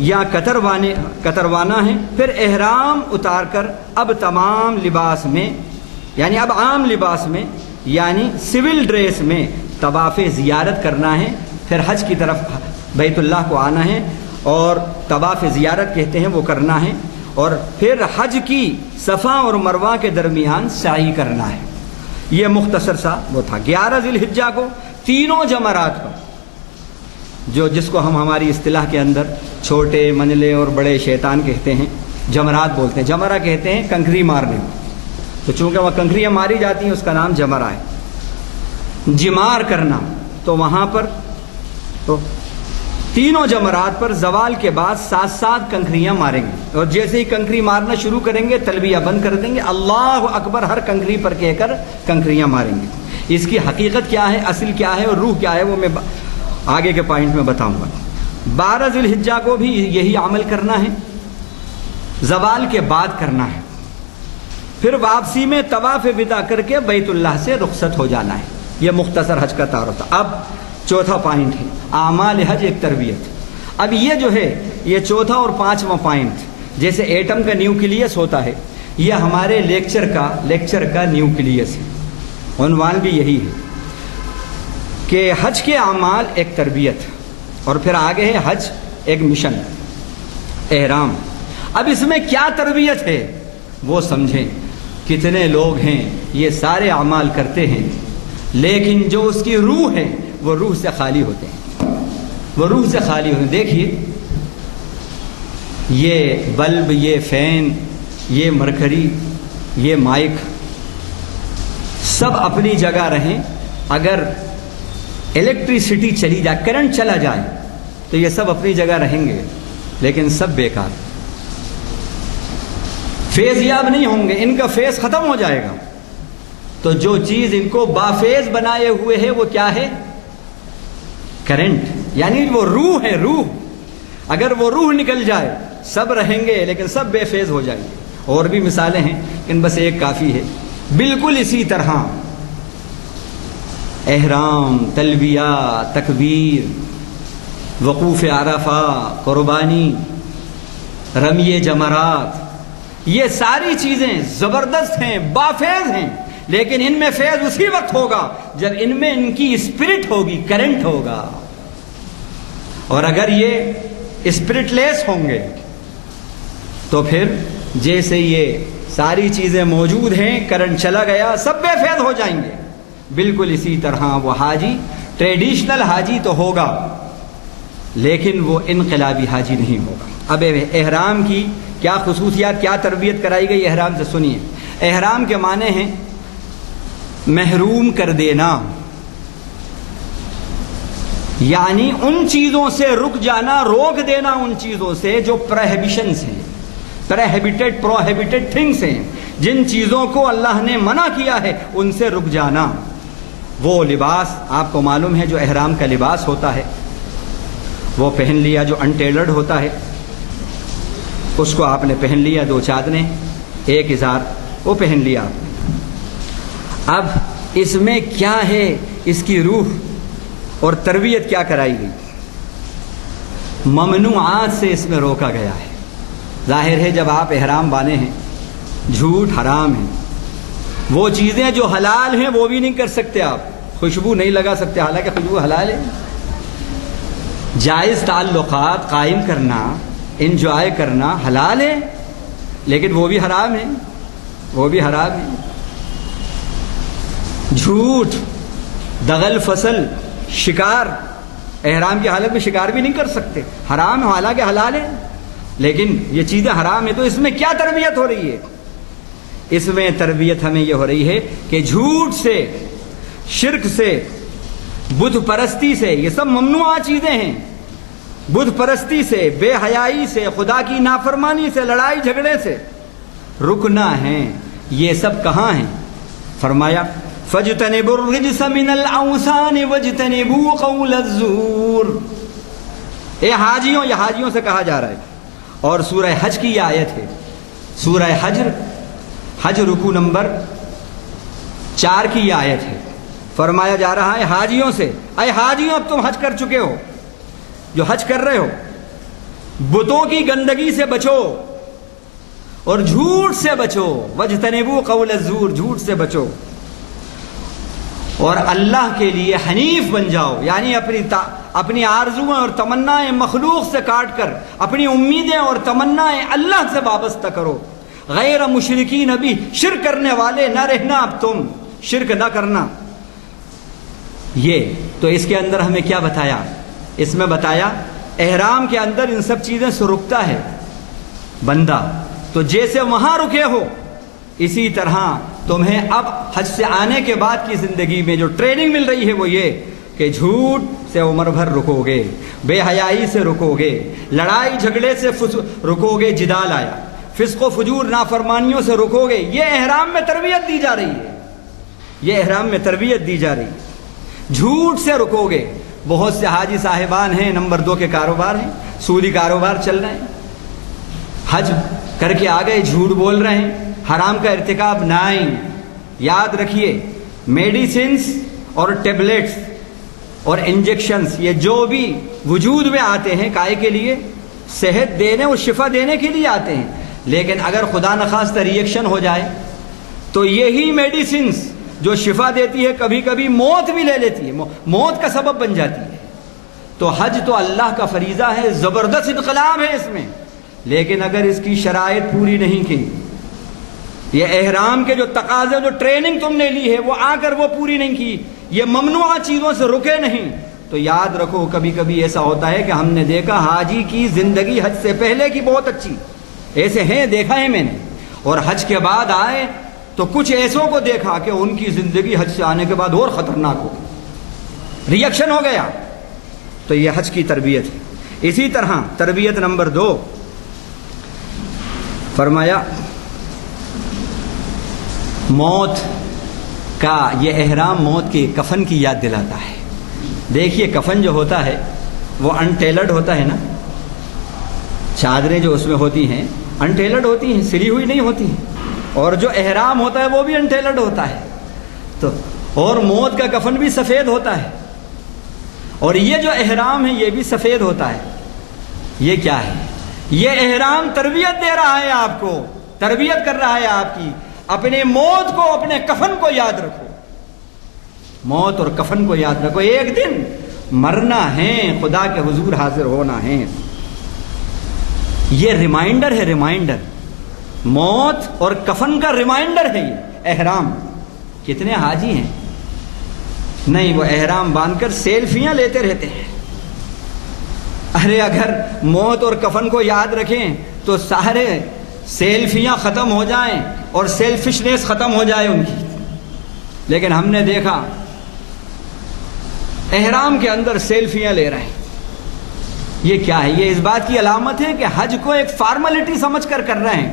یا کتروانا ہے، پھر احرام اتار کر اب تمام لباس میں، یعنی اب عام لباس میں، یعنی سول ڈریس میں طواف زیارت کرنا ہے، پھر حج کی طرف بیت اللہ کو آنا ہے اور طواف زیارت کہتے ہیں وہ کرنا ہے، اور پھر حج کی صفا اور مروہ کے درمیان سعی کرنا ہے۔ یہ مختصر سا وہ تھا۔ 11 ذی الحجہ کو تینوں جمرات پر، جس کو ہم ہماری اصطلاح کے اندر چھوٹے، منجلے اور بڑے شیطان کہتے ہیں، جمرات بولتے ہیں، جمرہ کہتے ہیں کنکری مارنے کو، تو چونکہ وہاں کنکریاں ماری جاتی ہیں اس کا نام جمرہ ہے۔ جمار کرنا، تو وہاں پر تو تینوں جمرات پر زوال کے بعد 7 کنکریاں ماریں گے، اور جیسے ہی کنکری مارنا شروع کریں گے تلبیہ بند کر دیں گے، اللہ اکبر ہر کنکری پر کہہ کر کنکریاں ماریں گے۔ اس کی حقیقت کیا ہے، اصل کیا ہے اور روح کیا ہے، وہ میں آگے کے پوائنٹ میں بتاؤں گا۔ 12 ذی الحجہ کو بھی یہی عمل کرنا ہے، زوال کے بعد کرنا ہے، پھر واپسی میں طواف وداع کر کے بیت اللہ سے رخصت ہو جانا ہے۔ یہ مختصر حج کا تعارف تھا۔ اب چوتھا پوائنٹ ہے اعمال حج ایک تربیت۔ اب یہ جو ہے یہ چوتھا اور 5واں پوائنٹ، جیسے ایٹم کا نیوکلیس ہوتا ہے، یہ ہمارے لیکچر کا نیوکلیس ہے، عنوان بھی یہی ہے کہ حج کے اعمال ایک تربیت، اور پھر آگے ہے حج ایک مشن، احرام۔ اب اس میں کیا تربیت ہے وہ سمجھیں۔ کتنے لوگ ہیں یہ سارے اعمال کرتے ہیں، لیکن جو اس کی روح ہے وہ روح سے خالی ہوتے ہیں، وہ روح سے خالی ہوتے ہیں۔ دیکھیے یہ بلب، یہ فین، یہ مرکری، یہ مائک، سب اپنی جگہ رہیں، اگر الیکٹریسٹی چلی جائے، کرنٹ چلا جائے تو یہ سب اپنی جگہ رہیں گے، لیکن سب بیکار، فیض یاب نہیں ہوں گے، ان کا فیض ختم ہو جائے گا۔ تو جو چیز ان کو بافیض بنائے ہوئے ہے وہ کیا ہے؟ کرنٹ، یعنی وہ روح ہے، روح۔ اگر وہ روح نکل جائے سب رہیں گے لیکن سب بے فیض ہو جائیں گے۔ اور بھی مثالیں ہیں، ان بس ایک کافی ہے۔ بالکل اسی طرح احرام، تلبیہ، تکبیر، وقوف عرفہ، قربانی، رمی جمرات، یہ ساری چیزیں زبردست ہیں، بافیض ہیں، لیکن ان میں فیض اسی وقت ہوگا جب ان میں ان کی اسپرٹ ہوگی، کرنٹ ہوگا۔ اور اگر یہ اسپرٹ لیس ہوں گے تو پھر جیسے یہ ساری چیزیں موجود ہیں، کرنٹ چلا گیا، سب بے فیض ہو جائیں گے۔ بالکل اسی طرح وہ حاجی، ٹریڈیشنل حاجی تو ہوگا، لیکن وہ انقلابی حاجی نہیں ہوگا۔ اب احرام کی کیا خصوصیات، کیا تربیت کرائی گئی احرام سے، سنیے۔ احرام کے معنی ہیں محروم کر دینا، یعنی ان چیزوں سے رک جانا، روک دینا ان چیزوں سے جو پروہیبیشنز ہیں، پروہیبٹڈ تھنگس ہیں، جن چیزوں کو اللہ نے منع کیا ہے ان سے رک جانا۔ وہ لباس آپ کو معلوم ہے جو احرام کا لباس ہوتا ہے وہ پہن لیا، جو انٹیلرڈ ہوتا ہے اس کو آپ نے پہن لیا، 2 چادریں 1 ازار وہ پہن لیا آپ نے۔ اب اس میں کیا ہے، اس کی روح اور تربیت کیا کرائی گئی؟ ممنوعات سے اس میں روکا گیا ہے۔ ظاہر ہے جب آپ احرام باندھے ہیں، جھوٹ حرام ہے، وہ چیزیں جو حلال ہیں وہ بھی نہیں کر سکتے آپ، خوشبو نہیں لگا سکتے حالانکہ خوشبو حلال ہے۔ جائز تعلقات قائم کرنا، انجوائے کرنا حلال ہے، لیکن وہ بھی حرام ہے، وہ بھی حرام ہے۔ جھوٹ، دغل فصل، شکار، احرام کی حالت میں شکار بھی نہیں کر سکتے، حرام ہے حالانکہ حلال ہے، لیکن یہ چیزیں حرام ہیں۔ تو اس میں کیا تربیت ہو رہی ہے؟ اس میں تربیت ہمیں یہ ہو رہی ہے کہ جھوٹ سے، شرک سے، بت پرستی سے، یہ سب ممنوع چیزیں ہیں، بت پرستی سے، بے حیائی سے، خدا کی نافرمانی سے، لڑائی جھگڑے سے رکنا ہے۔ یہ سب کہاں ہیں؟ فرمایا فَاجْتَنِبُوا الرِّجْسَ مِنَ الْأَوْثَانِ وَاجْتَنِبُوا قَوْلَ الزُّورِ۔ اے حاجیوں، یہ حاجیوں سے کہا جا رہا ہے، اور سورہ حج کی یہ آیت ہے، سورہ حج رکوع نمبر 4 کی یہ آیت ہے۔ فرمایا جا رہا ہے حاجیوں سے، اے حاجیوں اب تم حج کر چکے ہو، جو حج کر رہے ہو، بتوں کی گندگی سے بچو اور جھوٹ سے بچو، وَاجْتَنِبُوا قَوْلَ الزُّورِ، جھوٹ سے بچو، اور اللہ کے لیے حنیف بن جاؤ، یعنی اپنی آرزویں اور تمنائیں مخلوق سے کاٹ کر اپنی امیدیں اور تمنائیں اللہ سے وابستہ کرو۔ غیر مشرکین بھی، شرک کرنے والے نہ رہنا، اب تم شرک نہ کرنا۔ یہ تو اس کے اندر ہمیں کیا بتایا؟ اس میں بتایا احرام کے اندر ان سب چیزیں سے رکتا ہے بندہ، تو جیسے وہاں رکے ہو اسی طرح تمہیں اب حج سے آنے کے بعد کی زندگی میں جو ٹریننگ مل رہی ہے وہ یہ کہ جھوٹ سے عمر بھر رکو گے، بے حیائی سے رکو گے، لڑائی جھگڑے سے رکو گے، جدال آیا، فسق و فجور نافرمانیوں سے رکو گے۔ یہ احرام میں تربیت دی جا رہی ہے، یہ احرام میں تربیت دی جا رہی ہے۔ جھوٹ سے رکو گے۔ بہت سے حاجی صاحبان ہیں نمبر 2 کے کاروبار ہیں، سودی کاروبار چل رہے ہیں، حج کر کے آ گئے، جھوٹ بول رہے ہیں، حرام کا ارتکاب نہیں۔ یاد رکھیے میڈیسنز اور ٹیبلٹس اور انجیکشنز، یہ جو بھی وجود میں آتے ہیں کائے کے لیے، صحت دینے اور شفا دینے کے لیے آتے ہیں، لیکن اگر خدا نخواستہ ریئیکشن ہو جائے تو یہی میڈیسنز جو شفا دیتی ہے کبھی کبھی موت بھی لے لیتی ہے، موت کا سبب بن جاتی ہے۔ تو حج تو اللہ کا فریضہ ہے، زبردست انقلاب ہے اس میں، لیکن اگر اس کی شرائط پوری نہیں کی، یہ احرام کے جو تقاضے، جو ٹریننگ تم نے لی ہے وہ آ کر وہ پوری نہیں کی، یہ ممنوع چیزوں سے رکے نہیں، تو یاد رکھو کبھی کبھی ایسا ہوتا ہے کہ ہم نے دیکھا حاجی کی زندگی حج سے پہلے کی بہت اچھی، ایسے ہیں، دیکھا ہے میں نے، اور حج کے بعد آئے تو کچھ ایسوں کو دیکھا کہ ان کی زندگی حج سے آنے کے بعد اور خطرناک ہو گئی، ریئیکشن ہو گیا۔ تو یہ حج کی تربیت ہے۔ اسی طرح تربیت نمبر 2 فرمایا موت کا، یہ احرام موت کے کفن کی یاد دلاتا ہے۔ دیکھیے کفن جو ہوتا ہے وہ انٹیلرڈ ہوتا ہے نا، چادریں جو اس میں ہوتی ہیں انٹیلرڈ ہوتی ہیں، سلی ہوئی نہیں ہوتی ہیں، اور جو احرام ہوتا ہے وہ بھی انٹیلرڈ ہوتا ہے، تو اور موت کا کفن بھی سفید ہوتا ہے، اور یہ جو احرام ہے یہ بھی سفید ہوتا ہے۔ یہ کیا ہے؟ یہ احرام تربیت دے رہا ہے آپ کو، تربیت کر رہا ہے آپ کی، اپنے موت کو، اپنے کفن کو یاد رکھو، موت اور کفن کو یاد رکھو، ایک دن مرنا ہے، خدا کے حضور حاضر ہونا ہے۔ یہ ریمائنڈر ہے، ریمائنڈر، موت اور کفن کا ریمائنڈر ہے یہ احرام۔ کتنے حاجی ہیں نہیں وہ احرام باندھ کر سیلفیاں لیتے رہتے ہیں، ارے اگر موت اور کفن کو یاد رکھیں تو سارے سیلفیاں ختم ہو جائیں اور سیلفشنس ختم ہو جائے ان کی. لیکن ہم نے دیکھا احرام کے اندر سیلفیاں لے رہے ہیں. یہ کیا ہے؟ یہ اس بات کی علامت ہے کہ حج کو ایک فارمیلٹی سمجھ کر کر رہے ہیں،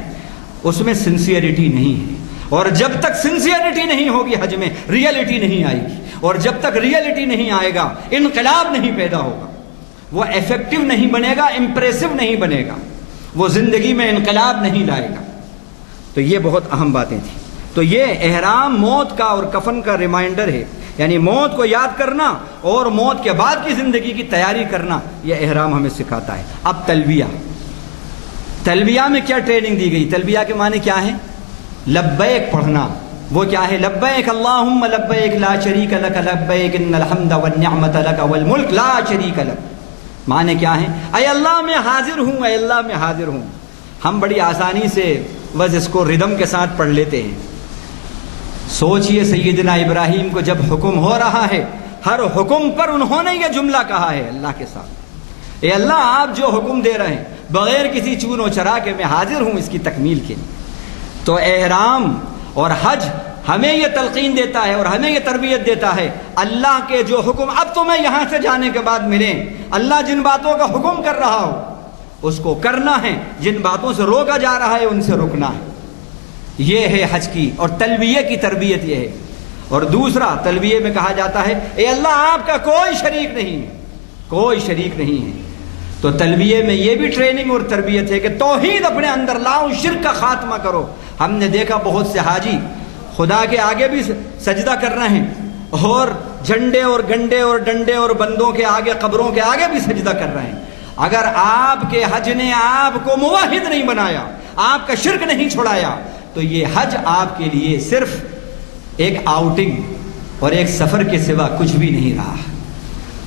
اس میں سنسیئرٹی نہیں ہے. اور جب تک سنسیئرٹی نہیں ہوگی حج میں ریئلٹی نہیں آئے گی، اور جب تک ریئلٹی نہیں آئے گا انقلاب نہیں پیدا ہوگا، وہ ایفیکٹو نہیں بنے گا، امپریسو نہیں بنے گا، وہ زندگی میں انقلاب نہیں لائے گا. تو یہ بہت اہم باتیں تھیں. تو یہ احرام موت کا اور کفن کا ریمائنڈر ہے، یعنی موت کو یاد کرنا اور موت کے بعد کی زندگی کی تیاری کرنا، یہ احرام ہمیں سکھاتا ہے. اب تلبیہ میں کیا ٹریننگ دی گئی؟ تلبیہ کے معنی کیا ہے؟ لبیک پڑھنا. وہ کیا ہے؟ لبیک اللہم لبیک لا شریک لک لبیک ان الحمد والنعمت لک والملک لا شریک لک. معنی کیا ہے؟ اے اللہ میں حاضر ہوں، اے اللہ میں حاضر ہوں. ہم بڑی آسانی سے بس اس کو ردم کے ساتھ پڑھ لیتے ہیں. سوچئے سیدنا ابراہیم کو جب حکم ہو رہا ہے، ہر حکم پر انہوں نے یہ جملہ کہا ہے اللہ کے ساتھ، اے اللہ آپ جو حکم دے رہے ہیں بغیر کسی چون و چرا کے میں حاضر ہوں اس کی تکمیل کے لیے. تو احرام اور حج ہمیں یہ تلقین دیتا ہے اور ہمیں یہ تربیت دیتا ہے، اللہ کے جو حکم اب تمہیں یہاں سے جانے کے بعد ملیں، اللہ جن باتوں کا حکم کر رہا ہو اس کو کرنا ہے، جن باتوں سے روکا جا رہا ہے ان سے رکنا ہے. یہ ہے حج کی اور تلبیہ کی تربیت یہ ہے. اور دوسرا تلبیہ میں کہا جاتا ہے اے اللہ آپ کا کوئی شریک نہیں ہے، کوئی شریک نہیں ہے. تو تلبیہ میں یہ بھی ٹریننگ اور تربیت ہے کہ توحید اپنے اندر لاؤ، شرک کا خاتمہ کرو. ہم نے دیکھا بہت سے حاجی خدا کے آگے بھی سجدہ کر رہے ہیں اور جھنڈے اور گنڈے اور ڈنڈے اور بندوں کے آگے، قبروں کے آگے بھی سجدہ کر رہے ہیں. اگر آپ کے حج نے آپ کو موحد نہیں بنایا، آپ کا شرک نہیں چھڑایا، تو یہ حج آپ کے لیے صرف ایک آؤٹنگ اور ایک سفر کے سوا کچھ بھی نہیں رہا.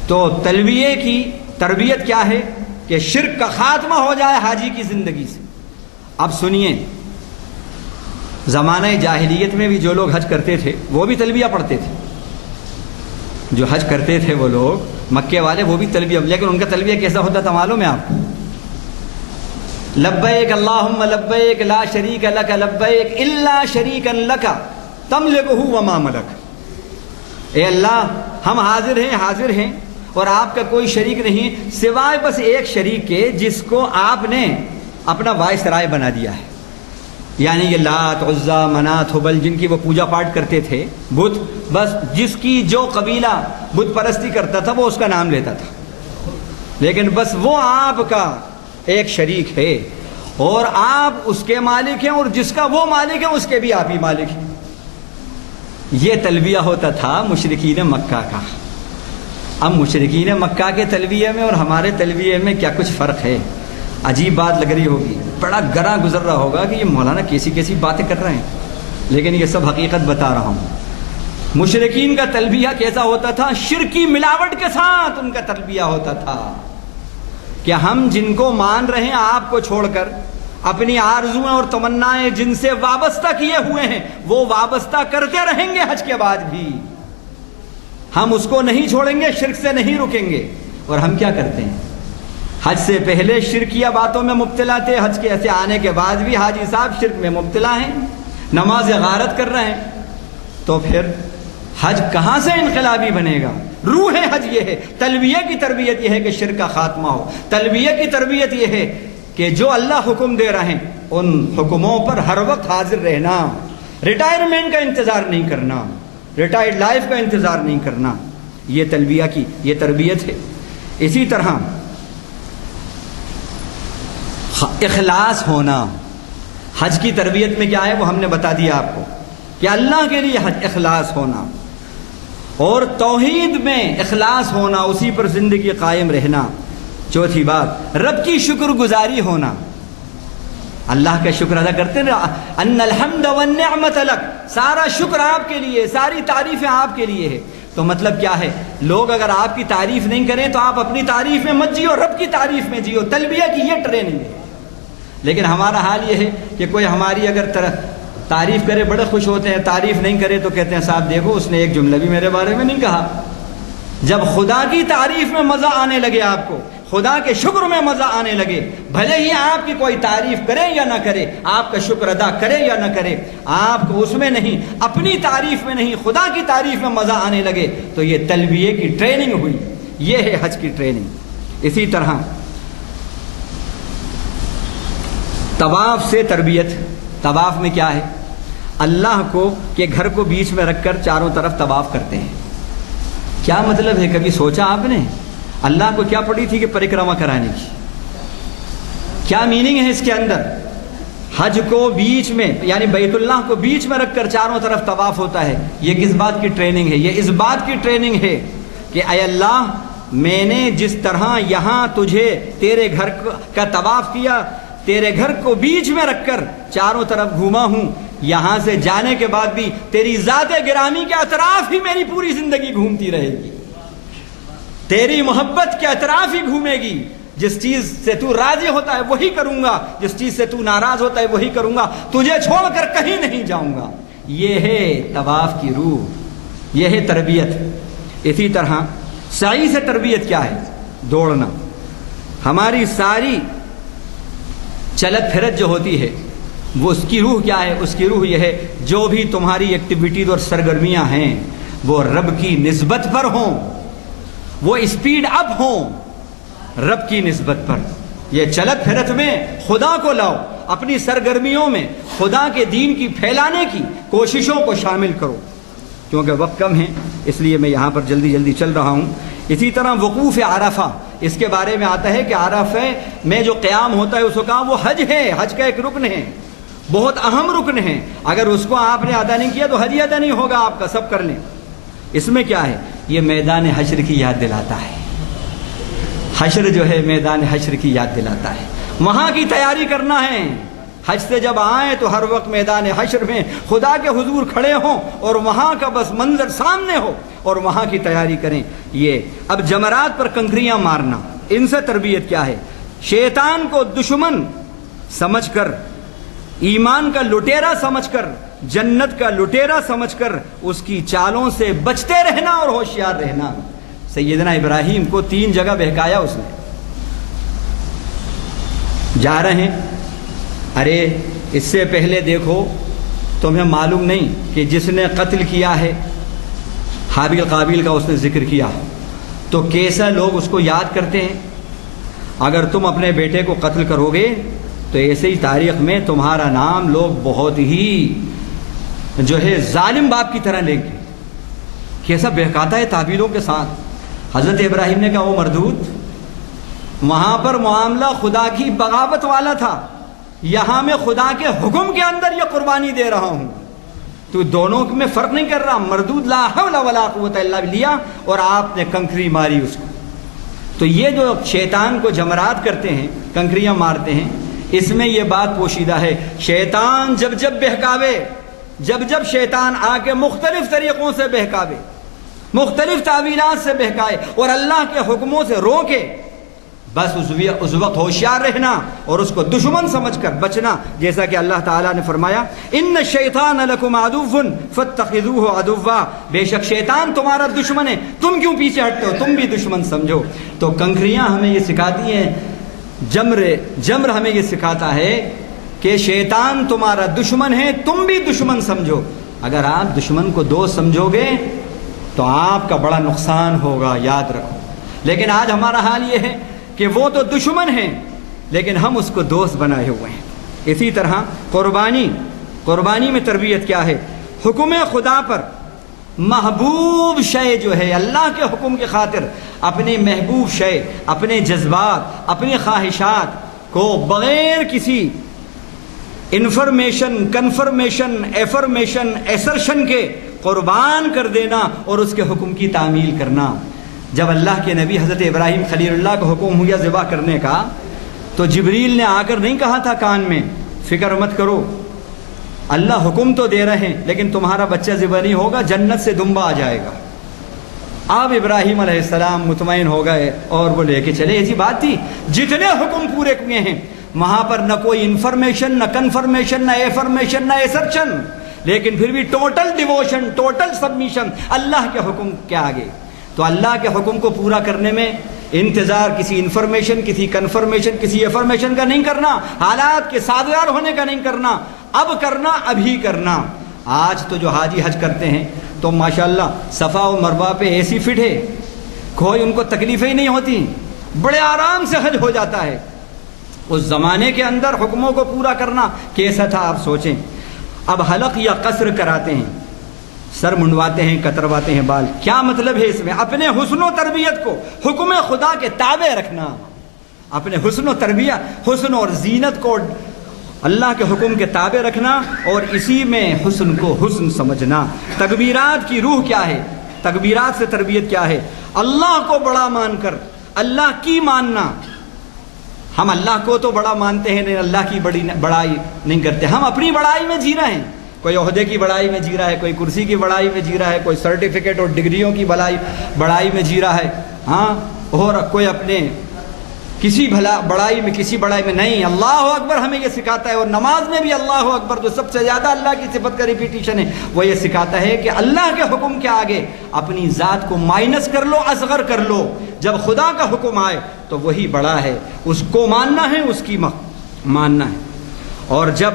تو تلبیہ کی تربیت کیا ہے کہ شرک کا خاتمہ ہو جائے حاجی کی زندگی سے. اب سنیے، زمانہ جاہلیت میں بھی جو لوگ حج کرتے تھے وہ بھی تلبیہ پڑھتے تھے. جو حج کرتے تھے وہ لوگ مکے والے وہ بھی تلبیہ، لیکن ان کا تلبیہ کیسا ہوتا تھا معلوم ہے آپ کو؟ لبیک اللہم لبیک لا شریک لک لبیک الا شریکا لک تملکہ وما ملک. اے اللہ ہم حاضر ہیں اور آپ کا کوئی شریک نہیں سوائے بس ایک شریک کے جس کو آپ نے اپنا وائسرائے بنا دیا ہے. یعنی یہ لات، عزا، منات، حبل جن کی وہ پوجا پاٹ کرتے تھے بت، بس جس کی جو قبیلہ بت پرستی کرتا تھا وہ اس کا نام لیتا تھا، لیکن بس وہ آپ کا ایک شریک ہے اور آپ اس کے مالک ہیں اور جس کا وہ مالک ہے اس کے بھی آپ ہی مالک ہیں. یہ تلبیہ ہوتا تھا مشرکین مکہ کا. اب مشرکین مکہ کے تلبیہ میں اور ہمارے تلبیہ میں کیا کچھ فرق ہے؟ عجیب بات لگ رہی ہوگی، بڑا گراں گزر رہا ہوگا کہ یہ مولانا کیسی باتیں کر رہے ہیں، لیکن یہ سب حقیقت بتا رہا ہوں. مشرکین کا تلبیہ کیسا ہوتا تھا؟ شرکی ملاوٹ کے ساتھ ان کا تلبیہ ہوتا تھا کہ ہم جن کو مان رہے ہیں آپ کو چھوڑ کر، اپنی آرزویں اور تمنائیں جن سے وابستہ کیے ہوئے ہیں وہ وابستہ کرتے رہیں گے حج کے بعد بھی، ہم اس کو نہیں چھوڑیں گے، شرک سے نہیں رکیں گے. اور ہم کیا کرتے ہیں؟ حج سے پہلے شرکیہ باتوں میں مبتلا تھے، حج کے ایسے آنے کے بعد بھی حاجی صاحب شرک میں مبتلا ہیں، نماز غارت کر رہے ہیں. تو پھر حج کہاں سے انقلابی بنے گا؟ روح حج یہ ہے. تلبیہ کی تربیت یہ ہے کہ شرک کا خاتمہ ہو. تلبیہ کی تربیت یہ ہے کہ جو اللہ حکم دے رہے ہیں ان حکموں پر ہر وقت حاضر رہنا، ریٹائرمنٹ کا انتظار نہیں کرنا، ریٹائرڈ لائف کا انتظار نہیں کرنا. یہ تلبیہ کی یہ تربیت ہے. اسی طرح اخلاص ہونا، حج کی تربیت میں کیا ہے وہ ہم نے بتا دیا آپ کو کہ اللہ کے لیے حج اخلاص ہونا اور توحید میں اخلاص ہونا، اسی پر زندگی قائم رہنا. چوتھی بات رب کی شکر گزاری ہونا، اللہ کا شکر ادا کرتے ہیں. ان الحمد والنعمت لک، سارا شکر آپ کے لیے، ساری تعریفیں آپ کے لیے ہے. تو مطلب کیا ہے؟ لوگ اگر آپ کی تعریف نہیں کریں تو آپ اپنی تعریف میں مت جیو، رب کی تعریف میں جیو. تلبیہ کی یہ ٹریننگ ہے. لیکن ہمارا حال یہ ہے کہ کوئی ہماری اگر تعریف کرے بڑے خوش ہوتے ہیں، تعریف نہیں کرے تو کہتے ہیں صاحب دیکھو اس نے ایک جملہ بھی میرے بارے میں نہیں کہا. جب خدا کی تعریف میں مزہ آنے لگے آپ کو خدا کے شکر میں مزہ آنے لگے، بھلے ہی آپ کی کوئی تعریف کرے یا نہ کرے، آپ کا شکر ادا کرے یا نہ کرے، آپ کو اس میں نہیں، اپنی تعریف میں نہیں، خدا کی تعریف میں مزہ آنے لگے، تو یہ تلبیے کی ٹریننگ ہوئی، یہ ہے حج کی ٹریننگ۔ اسی طرح طواف سے تربیت۔ طواف میں کیا ہے؟ اللہ کو کے گھر کو بیچ میں رکھ کر چاروں طرف طواف کرتے ہیں۔ کیا مطلب ہے؟ کبھی سوچا آپ نے اللہ کو کیا پڑی تھی کہ پریکرما کرانے کی؟ کیا میننگ ہے اس کے اندر؟ حج کو بیچ میں یعنی بیت اللہ کو بیچ میں رکھ کر چاروں طرف طواف ہوتا ہے۔ یہ کس بات کی ٹریننگ ہے؟ یہ اس بات کی ٹریننگ ہے کہ اے اللہ، میں نے جس طرح یہاں تجھے تیرے گھر کا طواف کیا، تیرے گھر کو بیچ میں رکھ کر چاروں طرف گھوما ہوں، یہاں سے جانے کے بعد بھی تیری ذات گرامی کے اطراف ہی میری پوری زندگی گھومتی رہے گی، تیری محبت کے اطراف ہی گھومے گی۔ جس چیز سے تو راضی ہوتا ہے وہی کروں گا، جس چیز سے تو ناراض ہوتا ہے وہی کروں گا، تجھے چھوڑ کر کہیں نہیں جاؤں گا۔ یہ ہے طواف کی روح، یہ ہے تربیت۔ اسی طرح سعی سے تربیت کیا ہے؟ دوڑنا۔ ہماری ساری چلت پھرت جو ہوتی ہے وہ اس کی روح کیا ہے؟ اس کی روح یہ ہے جو بھی تمہاری ایکٹیویٹیز اور سرگرمیاں ہیں وہ رب کی نسبت پر ہوں، وہ اسپیڈ اپ ہوں رب کی نسبت پر۔ یہ چلت پھرت میں خدا کو لاؤ، اپنی سرگرمیوں میں خدا کے دین کی پھیلانے کی کوششوں کو شامل کرو۔ کیونکہ وقت کم ہے اس لیے میں یہاں پر جلدی جلدی چل رہا ہوں۔ اسی طرح وقوف عرفہ، اس کے بارے میں آتا ہے کہ عرفہ میں جو قیام ہوتا ہے اس کو کہا وہ حج ہے، حج کا ایک رکن ہے، بہت اہم رکن ہے۔ اگر اس کو آپ نے ادا نہیں کیا تو حج ادا نہیں ہوگا آپ کا، سب کر لیں۔ اس میں کیا ہے؟ یہ میدان حشر کی یاد دلاتا ہے۔ حشر جو ہے میدان حشر کی یاد دلاتا ہے، وہاں کی تیاری کرنا ہے۔ حج سے جب آئیں تو ہر وقت میدان حشر میں خدا کے حضور کھڑے ہوں اور وہاں کا بس منظر سامنے ہو اور وہاں کی تیاری کریں۔ یہ اب جمرات پر کنکریاں مارنا، ان سے تربیت کیا ہے؟ شیطان کو دشمن سمجھ کر، ایمان کا لٹیرا سمجھ کر، جنت کا لٹیرا سمجھ کر اس کی چالوں سے بچتے رہنا اور ہوشیار رہنا۔ سیدنا ابراہیم کو 3 جگہ بہکایا اس نے۔ جا رہے ہیں، ارے اس سے پہلے دیکھو، تمہیں معلوم نہیں کہ جس نے قتل کیا ہے حابیل قابیل کا، اس نے ذکر کیا، تو کیسا لوگ اس کو یاد کرتے ہیں۔ اگر تم اپنے بیٹے کو قتل کرو گے تو ایسے ہی تاریخ میں تمہارا نام لوگ بہت ہی جو ہے ظالم باپ کی طرح لیں گے۔ کیسا بہکاتا ہے تعبیروں کے ساتھ۔ حضرت ابراہیم نے کہا وہ مردود، وہاں پر معاملہ خدا کی بغاوت والا تھا، یہاں میں خدا کے حکم کے اندر یہ قربانی دے رہا ہوں، تو دونوں میں فرق نہیں کر رہا۔ مردود لا حول ولا قوت الا باللہ لیا اور آپ نے کنکری ماری اس کو۔ تو یہ جو شیطان کو جمرات کرتے ہیں، کنکریاں مارتے ہیں، اس میں یہ بات پوشیدہ ہے۔ شیطان جب جب بہکاوے، جب شیطان آ کے مختلف طریقوں سے بہکاوے، مختلف تعویلات سے بہکائے اور اللہ کے حکموں سے روکے، بس اس وقت ہوشیار رہنا اور اس کو دشمن سمجھ کر بچنا۔ جیسا کہ اللہ تعالیٰ نے فرمایا ان الشیطان لکم عدو فاتخذوہ عدوا، بے شک شیطان تمہارا دشمن ہے، تم کیوں پیچھے ہٹتے ہو، تم بھی دشمن سمجھو۔ تو کنکریاں ہمیں یہ سکھاتی ہیں، جمر ہمیں یہ سکھاتا ہے کہ شیطان تمہارا دشمن ہے، تم بھی دشمن سمجھو۔ اگر آپ دشمن کو دوست سمجھو گے تو آپ کا بڑا نقصان ہوگا، یاد رکھو۔ لیکن آج ہمارا حال یہ ہے کہ وہ تو دشمن ہیں لیکن ہم اس کو دوست بنائے ہوئے ہیں۔ اسی طرح قربانی میں تربیت کیا ہے؟ حکم خدا پر محبوب شے جو ہے، اللہ کے حکم کی خاطر اپنے محبوب شے، اپنے جذبات، اپنی خواہشات کو بغیر کسی انفارمیشن، کنفرمیشن، ایفرمیشن، ایسرشن کے قربان کر دینا اور اس کے حکم کی تعمیل کرنا۔ جب اللہ کے نبی حضرت ابراہیم خلیل اللہ کو حکم ہوا ذبح کرنے کا، تو جبریل نے آ کر نہیں کہا تھا کان میں فکر مت کرو، اللہ حکم تو دے رہے ہیں لیکن تمہارا بچہ ذبح نہیں ہوگا، جنت سے دمبا آ جائے گا۔ آپ ابراہیم علیہ السلام مطمئن ہو گئے اور وہ لے کے چلے۔ ایسی بات تھی، جتنے حکم پورے کیے ہیں وہاں پر نہ کوئی انفارمیشن، نہ کنفرمیشن، نہ ایفرمیشن، نہ ایسرشن، لیکن پھر بھی ٹوٹل ڈیووشن، ٹوٹل سبمیشن اللہ کے حکم کے آگے۔ تو اللہ کے حکم کو پورا کرنے میں انتظار کسی انفارمیشن، کسی کنفرمیشن، کسی افرمیشن کا نہیں کرنا، حالات کے سازگار ہونے کا نہیں کرنا، اب کرنا، ابھی کرنا۔ آج تو جو حاجی حج کرتے ہیں تو ماشاءاللہ صفا و مروہ پہ ایسی فٹ ہے، کوئی ان کو تکلیفیں ہی نہیں ہوتی، بڑے آرام سے حج ہو جاتا ہے۔ اس زمانے کے اندر حکموں کو پورا کرنا کیسا تھا آپ سوچیں۔ اب حلق یا قصر کراتے ہیں، سر منڈواتے ہیں، کترواتے ہیں بال، کیا مطلب ہے اس میں؟ اپنے حسن و تربیت کو حکم خدا کے تابع رکھنا، اپنے حسن و تربیت، حسن اور زینت کو اللہ کے حکم کے تابع رکھنا، اور اسی میں حسن کو حسن سمجھنا۔ تکبیرات کی روح کیا ہے؟ تکبیرات سے تربیت کیا ہے؟ اللہ کو بڑا مان کر اللہ کی ماننا۔ ہم اللہ کو تو بڑا مانتے ہیں لیکن اللہ کی بڑائی نہیں کرتے، ہم اپنی بڑائی میں جی رہے ہیں، کوئی عہدے کی بڑائی میں جی رہا ہے، کوئی کرسی کی بڑائی میں جی رہا ہے، کوئی سرٹیفکیٹ اور ڈگریوں کی بڑائی میں جی رہا ہے، ہاں، اور کوئی اپنے کسی بڑائی میں نہیں۔ اللہ اکبر ہمیں یہ سکھاتا ہے، اور نماز میں بھی اللہ اکبر جو سب سے زیادہ اللہ کی صفت کا ریپیٹیشن ہے، وہ یہ سکھاتا ہے کہ اللہ کے حکم کے آگے اپنی ذات کو مائنس کر لو، اصغر کر لو۔ جب خدا کا حکم آئے تو وہی بڑا ہے، اس کو ماننا ہے، اس کی ماننا ہے۔ اور جب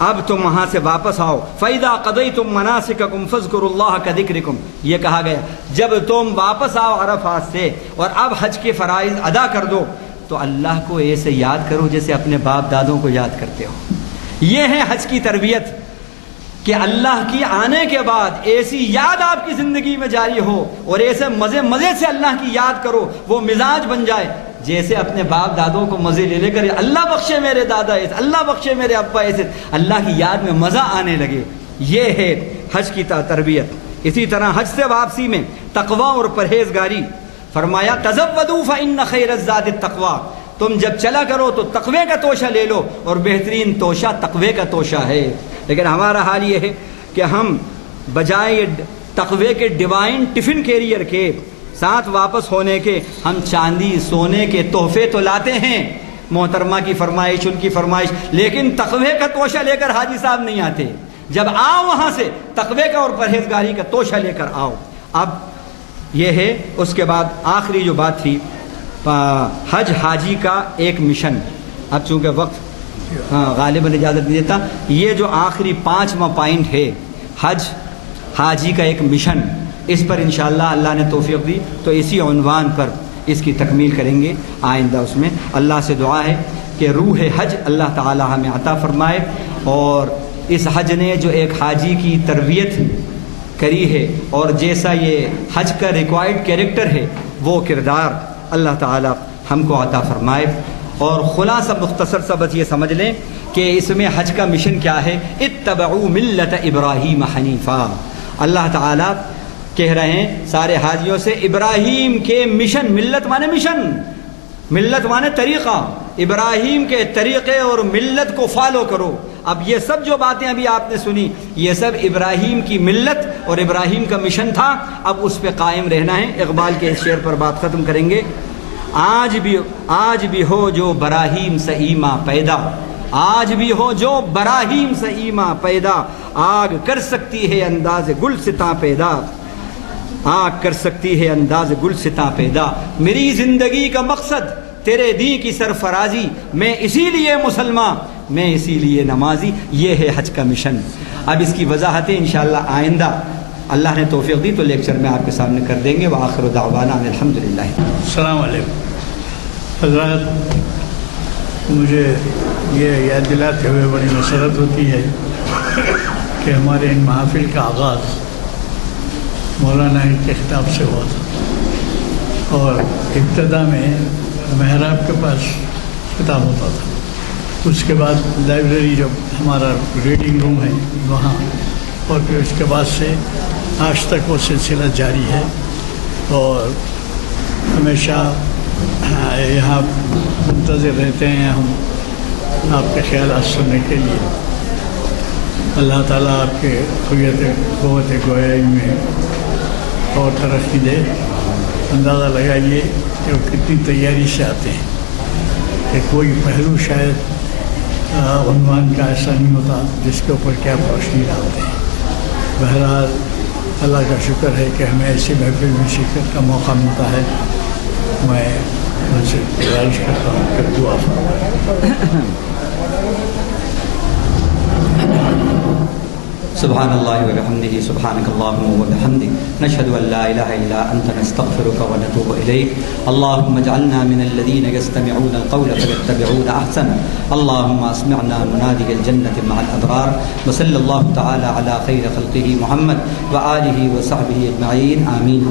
اب تم وہاں سے واپس آؤ، فَإِذَا قَضَيْتُم مَنَاسِكَكُمْ فَاذْكُرُوا اللَّهَ كَذِكْرِكُمْ، یہ کہا گیا جب تم واپس آؤ عرفات سے اور اب حج کے فرائض ادا کر دو تو اللہ کو ایسے یاد کرو جیسے اپنے باپ دادوں کو یاد کرتے ہو۔ یہ ہے حج کی تربیت، کہ اللہ کی آنے کے بعد ایسی یاد آپ کی زندگی میں جاری ہو، اور ایسے مزے سے اللہ کی یاد کرو، وہ مزاج بن جائے جیسے اپنے باپ دادوں کو مزے لے کر اللہ بخشے میرے دادا ایسے، اللہ بخشے میرے ابا ایسے، اللہ کی یاد میں مزہ آنے لگے۔ یہ ہے حج کی تربیت۔ اسی طرح حج سے واپسی میں تقوی اور پرہیزگاری، فرمایا تزودوا فإن خیر الزاد التقوی، تم جب چلا کرو تو تقوی کا توشہ لے لو، اور بہترین توشہ تقوی کا توشہ ہے۔ لیکن ہمارا حال یہ ہے کہ ہم بجائے تقوی کے ڈیوائن ٹفن کیریئر کے ساتھ واپس ہونے کے، ہم چاندی سونے کے تحفے تو لاتے ہیں، محترمہ کی فرمائش، ان کی فرمائش، لیکن تقوی کا توشہ لے کر حاجی صاحب نہیں آتے۔ جب آؤ وہاں سے تقوی کا اور پرہیزگاری کا توشہ لے کر آؤ۔ اب یہ ہے، اس کے بعد آخری جو بات تھی، حج حاجی کا ایک مشن۔ اب چونکہ وقت غالباً اجازت نہیں دیتا، یہ جو آخری 5واں پوائنٹ ہے، حج حاجی کا ایک مشن، اس پر انشاءاللہ اللہ نے توفیق دی تو اسی عنوان پر اس کی تکمیل کریں گے آئندہ۔ اس میں اللہ سے دعا ہے کہ روح حج اللہ تعالی ہمیں عطا فرمائے، اور اس حج نے جو ایک حاجی کی تربیت کری ہے، اور جیسا یہ حج کا ریکوائرڈ کیریکٹر ہے، وہ کردار اللہ تعالی ہم کو عطا فرمائے۔ اور خلاصہ مختصر سا بس یہ سمجھ لیں کہ اس میں حج کا مشن کیا ہے، اتبعوا ملت ابراہیم حنیفا۔ اللہ تعالیٰ کہہ رہے ہیں سارے حاجیوں سے ابراہیم کے مشن، ملت مانے مشن، ملت مانے طریقہ، ابراہیم کے طریقے اور ملت کو فالو کرو۔ اب یہ سب جو باتیں ابھی آپ نے سنی، یہ سب ابراہیم کی ملت اور ابراہیم کا مشن تھا، اب اس پہ قائم رہنا ہے۔ اقبال کے اس شعر پر بات ختم کریں گے۔ آج بھی ہو جو براہیم سے ایما پیدا، آج بھی ہو جو براہیم سے ایما پیدا، آگ کر سکتی ہے انداز گلستاں پیدا، آگ کر سکتی ہے انداز گلستاں پیدا۔ میری زندگی کا مقصد تیرے دین کی سرفرازی، میں اسی لیے مسلمان، میں اسی لیے نمازی۔ یہ ہے حج کا مشن۔ اب اس کی وضاحتیں انشاءاللہ آئندہ اللہ نے توفیق دی تو لیکچر میں آپ کے سامنے کر دیں گے۔ وآخر دعوانا الحمدللہ۔ السلام علیکم حضرات، مجھے یہ یاد دلاتے ہوئے بڑی مسرت ہوتی ہے کہ ہمارے ان محافل کا آغاز مولانا کے خطاب سے ہوا تھا، اور ابتدا میں محراب کے پاس خطاب ہوتا تھا، اس کے بعد لائبریری جو ہمارا ریڈنگ روم ہے وہاں، اور پھر اس کے بعد سے آج تک وہ سلسلہ جاری ہے، اور ہمیشہ یہاں منتظر رہتے ہیں ہم آپ کے خیالات سننے کے لیے۔ اللہ تعالیٰ آپ کے قوت گویائی میں اور ترقی دے۔ اندازہ لگائیے کہ وہ کتنی تیاری سے آتے ہیں، کہ کوئی پہلو شاید عنوان کا ایسا نہیں ہوتا جس کے اوپر کیا روشنی ڈالتے ہیں۔ بہرحال اللہ کا شکر ہے کہ ہمیں ایسی محفل میں شرکت کا موقع ملتا ہے، میں ان سے گزارش کرتا ہوں کہ دعا فرمائیں. سبحان اللہ وبحمدہ سبحانک اللہم وبحمدک نشہد ان لا الہ الا انت نستغفرک ونتوب الیک. اللہم اجعلنا من الذین یستمعون القول فیتبعون احسنہ. اللہم اسمعنا منادی الجنة مع الابرار. وصلی اللہ تعالی علی خیر خلقہ محمد وآلہ وصحبہ اجمعین. آمین.